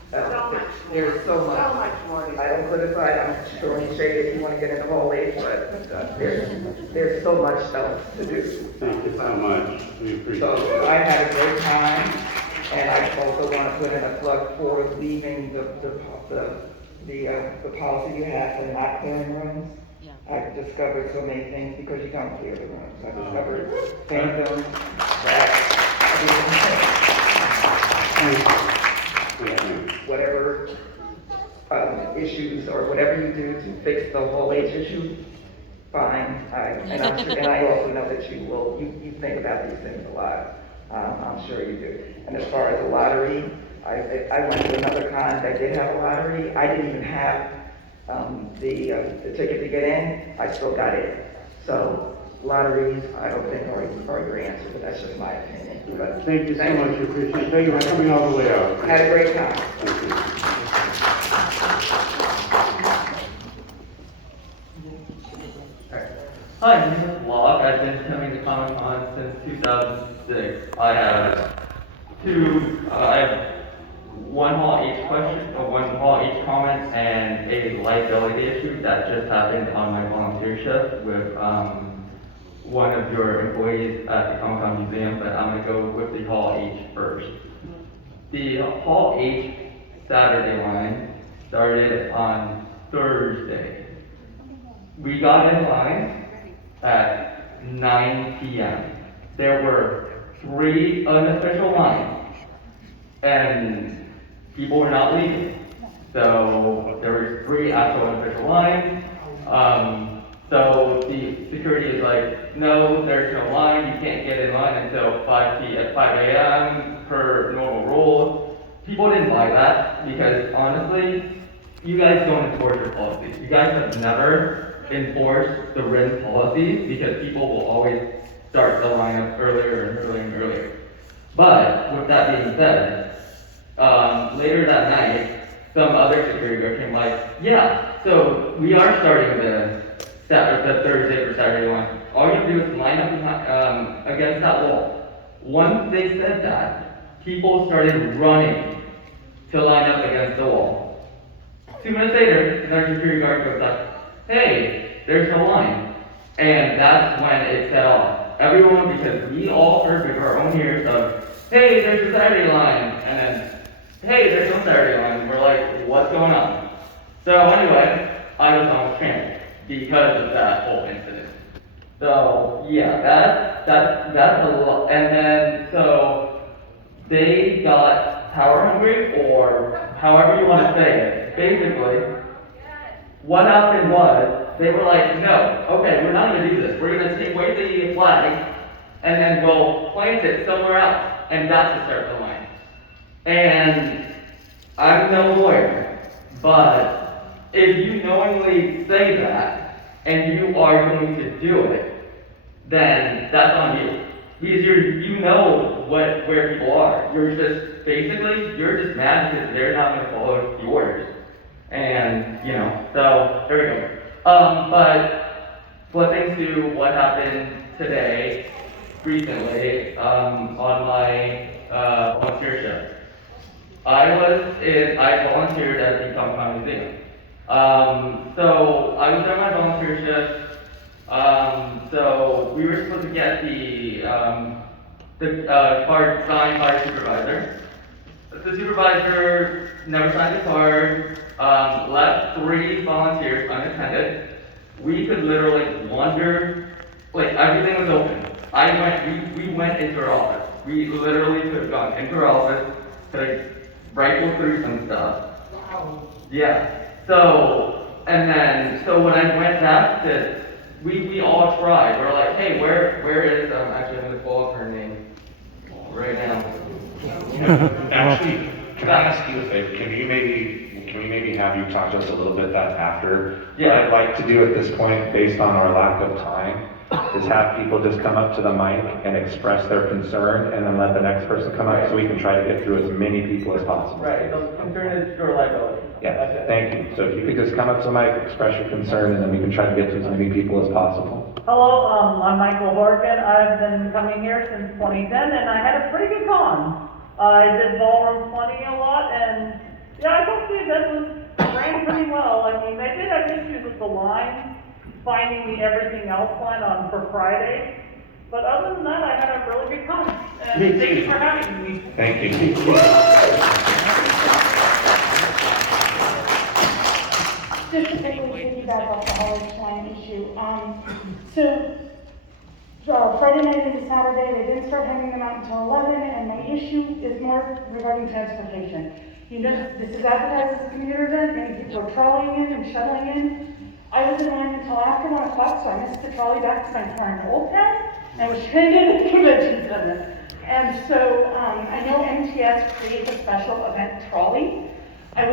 There's so much more. I don't criticize. I'm throwing shade if you want to get into Hall H, but there's so much else to do. Thank you so much. We appreciate it. So I had a great time, and I also want to put in a plug for leaving the policy you have for not clearing rooms. I've discovered so many things because you don't clear the rooms. I discovered phantoms whatever issues or whatever you do to fix the whole age issue, fine. And I also know that you think about these things a lot. I'm sure you do. And as far as the lottery, I went to another con that did have a lottery. I didn't even have the ticket to get in. I still got in. So lotteries, I don't think are your answer, but that's just my opinion. But thank you so much. I appreciate it. Thank you for coming all the way out. I had a great time. Thank you. Hi, my name is Locke. I've been coming to Comic-Con since 2006. I have one Hall H question, or one Hall H comment, and a liability issue that just happened on my volunteer shift with one of your employees at the Comic-Con Museum, but I'm going to go with the Hall H first. The Hall H Saturday line started on Thursday. We got in line at 9 p.m. There were 3 unofficial lines, and people were not leaving. So there were 3 actual unofficial lines. So the security is like, no, there's no line, you can't get in line until 5 a.m. per normal rules. People didn't buy that because honestly, you guys don't enforce your policies. You guys have never enforce the RIN policies because people will always start the lineup earlier and earlier and earlier. But with that being said, later that night, some other security guard came like, yeah, so we are starting the Thursday for Saturday line. All you have to do is line up against that wall. Once they said that, people started running to line up against the wall. 2 minutes later, another security guard goes up, hey, there's no line. And that's when it set off. Everyone, because we all heard with our own ears of, hey, there's a Saturday line, and then, hey, there's no Saturday line. And we're like, what's going on? So anyway, I was almost trampled because of that whole incident. So yeah, that's a lot. And then so they got power hungry, or however you want to say it. Basically, what happened was they were like, no, okay, we're not going to do this. We're going to take away the flag and then we'll plant it somewhere else, and that's to start the line. And I'm no lawyer, but if you knowingly say that and you are going to do it, then that's on you. Because you know where people are. You're just mad because they're not going to follow the orders. And, so there we go. But flipping to what happened today, recently, on my volunteership. I volunteered at the Talkback Museum. So I was at my volunteership. So we were supposed to get the card signed by a supervisor. The supervisor never signed the card, left 3 volunteers unattended. We could literally wander, like everything was open. We went into her office. We literally could have gone into her office, could have rifled through some stuff. Wow. Yeah. So when I went back to, we all tried. We're like, hey, where is, actually I'm going to pull up her name right now. Actually, can I ask you a favor? Can we maybe have you talk to us a little bit after? Yeah. What I'd like to do at this point, based on our lack of time, is have people just come up to the mic and express their concern, and then let the next person come up so we can try to get through as many people as possible. Right, the concern is your liability. Yeah, thank you. So if you could just come up to the mic, express your concern, and then we can try to get to as many people as possible. Hello, I'm Michael Horgan. I've been coming here since 2010, and I had a pretty good con. I did Ballroom 20 a lot, and yeah, I thought the event ran pretty well. I mean, they did have issues with the line, finding the everything else line for Friday. But other than that, I had a really good con. And thank you for having me. Thank you. Just to quickly piggyback off the haulage line issue. Friday night into Saturday, they didn't start hanging them out until 11, and my issue is more regarding transportation. You know, this is advertised as a commuter event, many people are trolleying in and shuttling in. I was in line until after 1 o'clock, so I missed the trolley back to my car in Old Town, and I was trying to get to the convention center. And so, I know MTS creates a special event trolley. I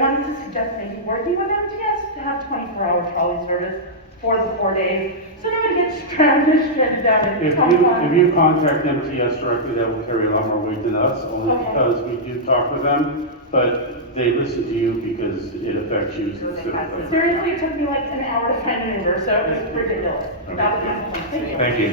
wanted to suggest maybe working with MTS to have 24-hour trolley service for the 4 days, so nobody gets stranded down in If you contact MTS directly, that will carry a lot more weight than us, only because we do talk with them, but they listen to you because it affects you specifically. Seriously, it took me like an hour to find an Uber, so it was ridiculous. That was my point. Thank you.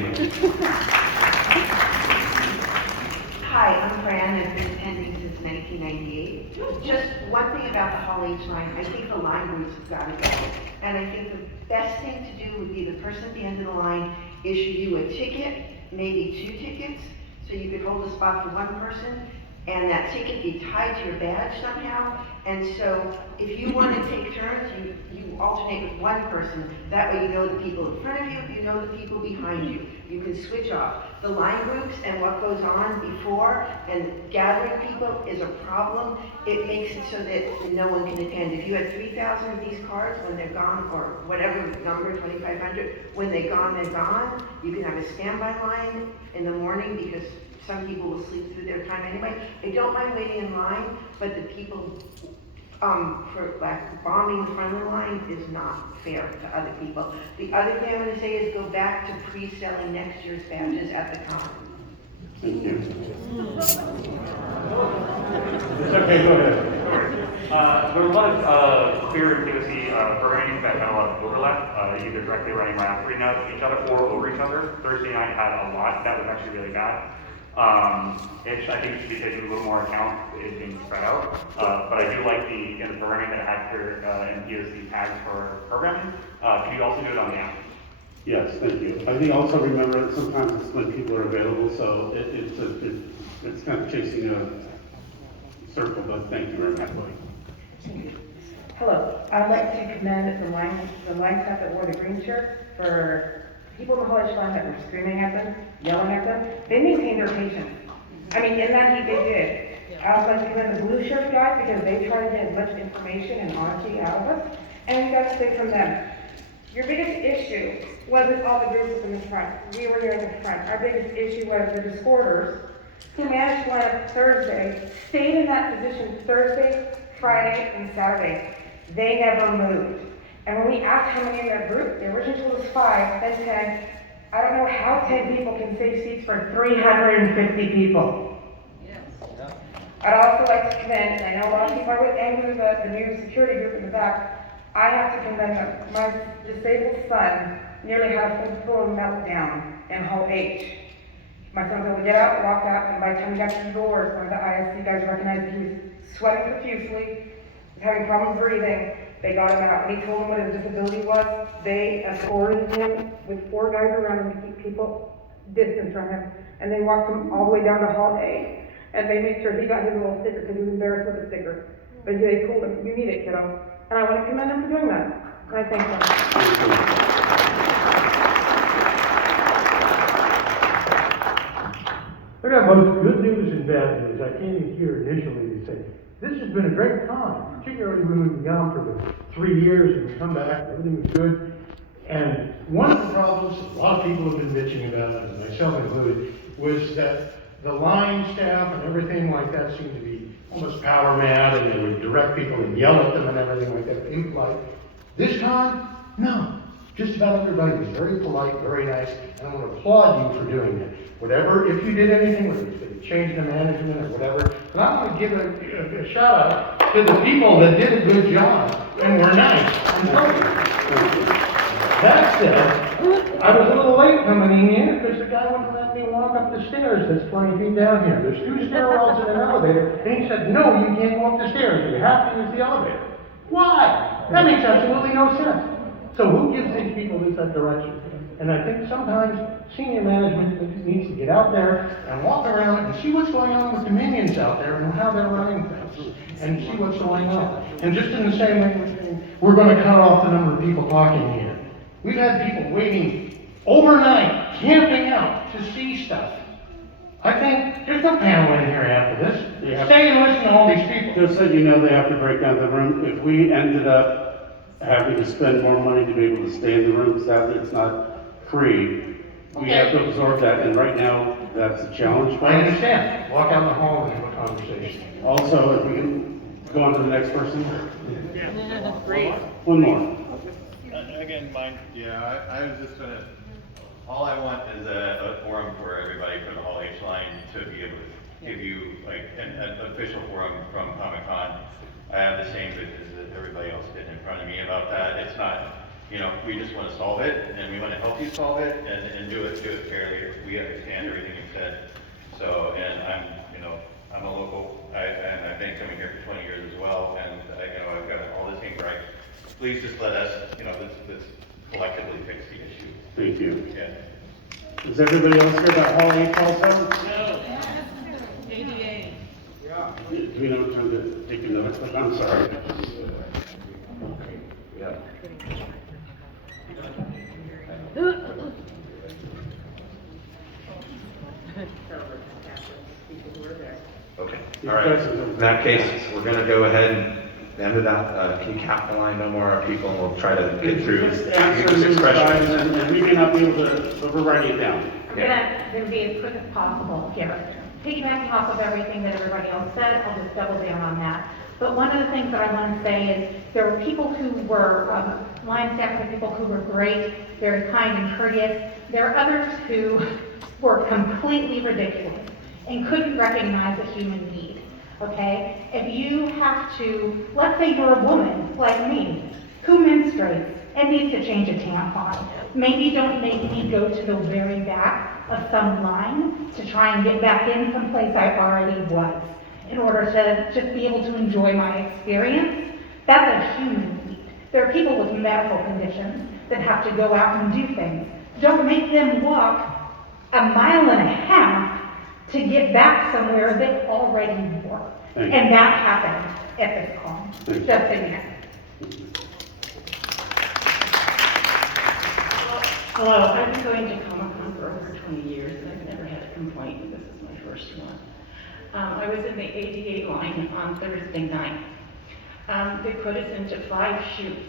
Hi, I'm Fran. I've been attending since 1998. Just one thing about the Hall H line, I think the line groups have got to go. And I think the best thing to do would be the person at the end of the line issue you a ticket, maybe 2 tickets, so you could hold a spot for 1 person, and that ticket be tied to your badge somehow. And so if you want to take turns, you alternate with 1 person. That way you know the people in front of you, you know the people behind you. You can switch off. The line groups and what goes on before and gathering people is a problem. It makes it so that no one can attend. If you had 3,000 of these cards, when they're gone, or whatever number, 2,500, when they're gone, you can have a standby line in the morning because some people will sleep through their time anyway. I don't mind waiting in line, but the people for like bombing the front of the line is not fair to other people. The other thing I'm gonna say is go back to pre-selling next year's badges at the con. Thank you. It's okay, go ahead. There were a lot of clear DOC programming that had a lot of overlap, either directly running around three notes each other or over each other. Thursday night had a lot that was actually really bad. I think it should be taken a little more account, it being spread out. But I do like the programming that had here in DOC tags for programming. Can you also do it on the app? Yes, thank you. I think also remember that sometimes it's when people are available, so it's kind of chasing a circle, but thank you very much. Hello, I'd like to commend the line staff that wore the green shirts for people in the college line that were screaming at them, yelling at them. They maintained their patience. I mean, in that heat, they did. I also like to commend the blue shirt guys because they try to get as much information and honesty out of us, and we got to take from them. Your biggest issue wasn't all the groups up in the front. We were here at the front. Our biggest issue was the discorders who managed to line up Thursday, stayed in that position Thursday, Friday, and Saturday. They never moved. And when we asked how many in that group, the original told us 5, then 10. I don't know how 10 people can save seats for 350 people. I'd also like to commend, and I know a lot of people are with angry with the new security group in the back. I have to commend them. My disabled son nearly had a full-blown meltdown in Hall H. My son was able to get out, walked out, and by the time he got to the doors, one of the ISC guys recognized that he was sweating profusely, was having problems breathing. They got him out. When he told them what his disability was, they escorted him with 4 guys around him to keep people distance from him. And they walked him all the way down to Hall A. And they made sure he got his little sticker because he was embarrassed with the sticker. But they told him, you need it, kiddo. And I want to commend them for doing that. And I thank them. I got both good news and bad news. I came in here initially to say, this has been a great time, particularly when we've been gone for the 3 years and we come back, everything was good. And one of the problems a lot of people have been bitching about, and myself included, was that the line staff and everything like that seemed to be almost power mad, and they would direct people and yell at them and everything like that. Impolite. This time, no. Just about everybody was very polite, very nice, and I want to applaud you for doing it. Whatever, if you did anything, whether it's changing the management or whatever, but I want to give a shout out to the people that did a good job and were nice and helpful. That said, I was a little late coming in here because the guy wouldn't let me walk up the stairs that's 20 feet down here. There's 2 stairwells in an elevator, and he said, no, you can't go up the stairs. You have to use the elevator. Why? That makes absolutely no sense. So who gives these people this direction? And I think sometimes senior management needs to get out there and walk around and see what's going on with the minions out there and how they're running things and see what's going on. And just in the same way, we're going to cut off the number of people talking here. We've had people waiting overnight, camping out to see stuff. I think there's no panel in here after this. Stay and listen to all these people. Just so you know, they have to break down the room. If we ended up having to spend more money to be able to stay in the room, sadly it's not free. We have to absorb that, and right now that's a challenge for us. I understand. Walk out in the hall and have a conversation. Also, if we can go on to the next person. Yeah, great. One more. Again, mine, yeah, I was just gonna, all I want is a forum for everybody from the Hall H line to be able to give you like an official forum from Comic-Con. I have the same bitches that everybody else did in front of me about that. It's not, you know, we just want to solve it and we want to help you solve it and do it fairly. We understand everything you said. So, and I'm a local, and I've been coming here for 20 years as well, and I've got all the same gripes. Please just let us, let's collectively fix the issue. Thank you. Yeah. Is everybody else here about Hall H also? No. ADA. Do we know what time to take a note? I'm sorry. Yeah. Okay, all right. In that case, we're going to go ahead and end it out. Can you cap the line? No more people, and we'll try to get through Just answer these these questions. questions, and we may not be able to, but we're writing it down. I'm gonna be as quick as possible here. Piggybacking off of everything that everybody else said, I'll just double down on that. But one of the things that I want to say is there were people who were, line staff were people who were great, very kind and courteous. There are others who were completely ridiculous and couldn't recognize a human need, okay? If you have to, let's say you're a woman like me, who menstruates and needs to change a tampon, maybe don't make me go to the very back of some line to try and get back in someplace I already was in order to just be able to enjoy my experience. That's a human need. There are people with medical conditions that have to go out and do things. Don't make them walk 1.5 miles to get back somewhere they already were. And that happened at this con, just so you know. Hello, I've been going to Comic-Con for over 20 years and I've never had a complaint. This is my first one. I was in the ADA line on Thursday night. They put us into 5 shoots.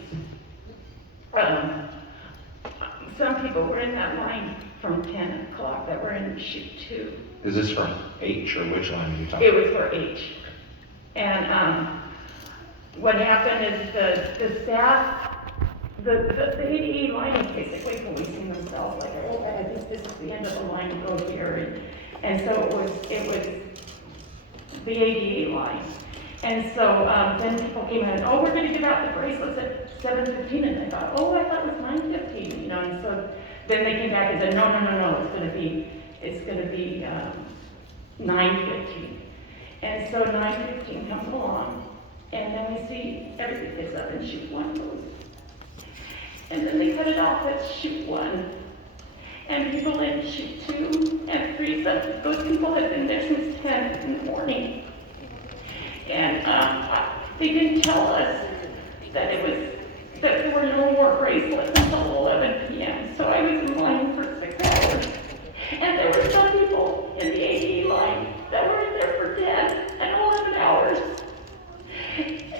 Some people were in that line from 10 o'clock that were in shoot 2. Is this from H or which line are you talking It about? was for H. And what happened is the staff, the ADA line is basically policing themselves, like, oh, I think this is the end of the line to go here. And so it was the ADA line. And so then people came in, oh, we're going to give out the bracelets at 7:15, and I thought, oh, I thought it was 9:15, you know. And so then they came back and said, no, it's going to be 9:15. And so 9:15 comes along, and then we see everything gets up and shoot 1 goes. And then they cut it off at shoot 1. And people in shoot 2 and 3, those people had been there since 10 in the morning. And they didn't tell us that there were no more bracelets until 11 p.m. So I was in line for 6 hours. And there were some people in the ADA line that were in there for 10 and 11 hours.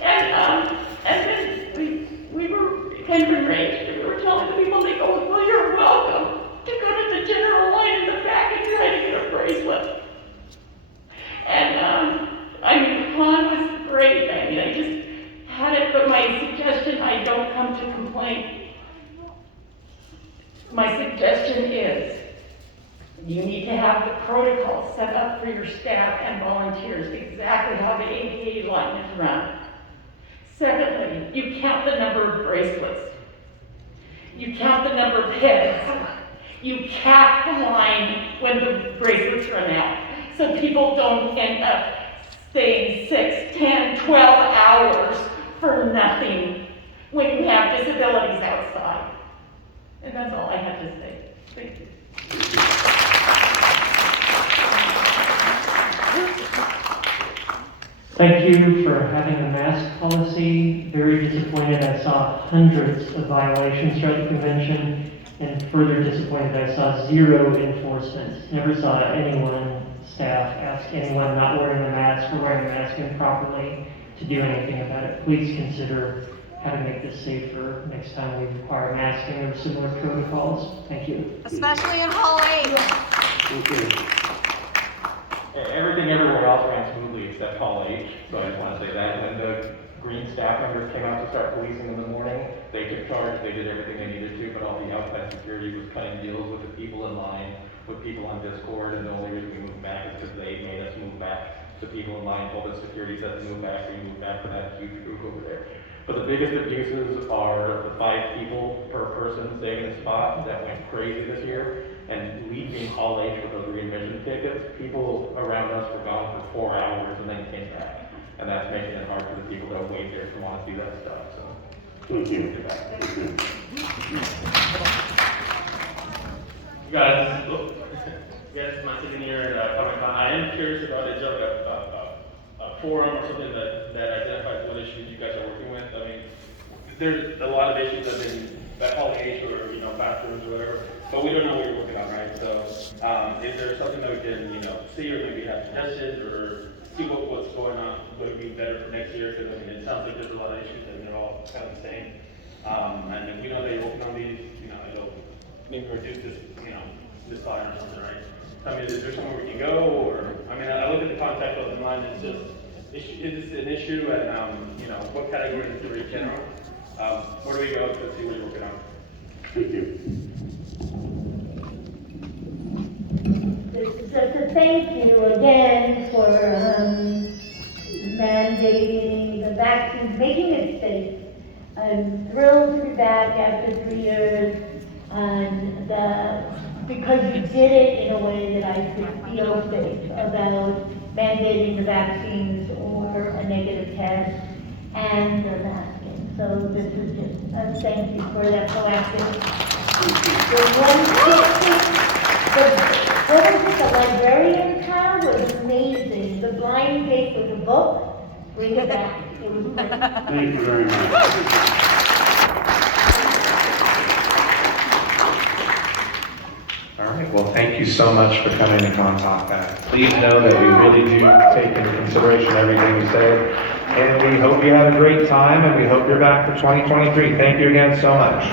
And then we were kind of enraged, and we were telling the people, they go, well, you're welcome to go to the general line in the back and try to get a bracelet. And I mean, the con was great. I mean, I just had it, but my suggestion, I don't come to complain. My suggestion is, you need to have the protocol set up for your staff and volunteers, exactly how the ADA line is run. Secondly, you count the number of bracelets. You count the number of heads. You cap the line when the bracelets run out, so people don't end up staying 6, 10, 12 hours for nothing when you have disabilities outside. And that's all I have to say. Thank you. Thank you for having the mask policy. Very disappointed I saw hundreds of violations throughout the convention, and further disappointed I saw 0 enforcement. Never saw anyone, staff, ask anyone not wearing a mask or wearing a mask improperly to do anything about it. Please consider how to make this safer next time we require masking or similar protocols. Thank you. Especially in Hall 8. Everything everywhere else ran smoothly except Hall H, so I just want to say that. And then the green staff members came out to start policing in the morning. They took charge, they did everything they needed to, but all the outside security was cutting deals with the people in line, with people on Discord, and the only reason we moved back is because they made us move back. The people in line told us security said to move back, so we moved back for that huge group over there. But the biggest abuses are the 5 people per person staying in a spot that went crazy this year. And leaving Hall H with those readmission tickets, people around us were gone for 4 hours and then came back. And that's making it hard for the people that wait there to want to see that stuff, so. Thank you. Guys, this is my second year at Comic-Con. I am curious about is there a forum or something that identifies what issues you guys are working with? I mean, there's a lot of issues that have been at Hall H or, bathrooms or whatever, but we don't know what you're working on, right? So, is there something that we can, see or maybe have suggestions or see what's going on, what would be better for next year? Because, it sounds like there's a lot of issues and they're all kind of the same. And if we know that you're working on these, it'll maybe reduce this, this volume or something, right? I mean, is there somewhere we can go, or, I look at the contact us online, it's just, is this an issue, and, you know, what categories do we in general? Where do we go to see what you're working on? Thank you. This is just a thank you again for mandating the vaccines, making it safe. I'm thrilled to be back after 3 years, and because you did it in a way that I could feel safe about mandating the vaccines or a negative test and the masking. So this is just a thank you for that proactive. The one the librarian town was amazing. The blind date with the book, bring it back. It was great. Thank you very much. All right, well, thank you so much for coming to Talkback. Please know that we really do take into consideration everything you say, and we hope you have a great time, and we hope you're back for 2023. Thank you again so much.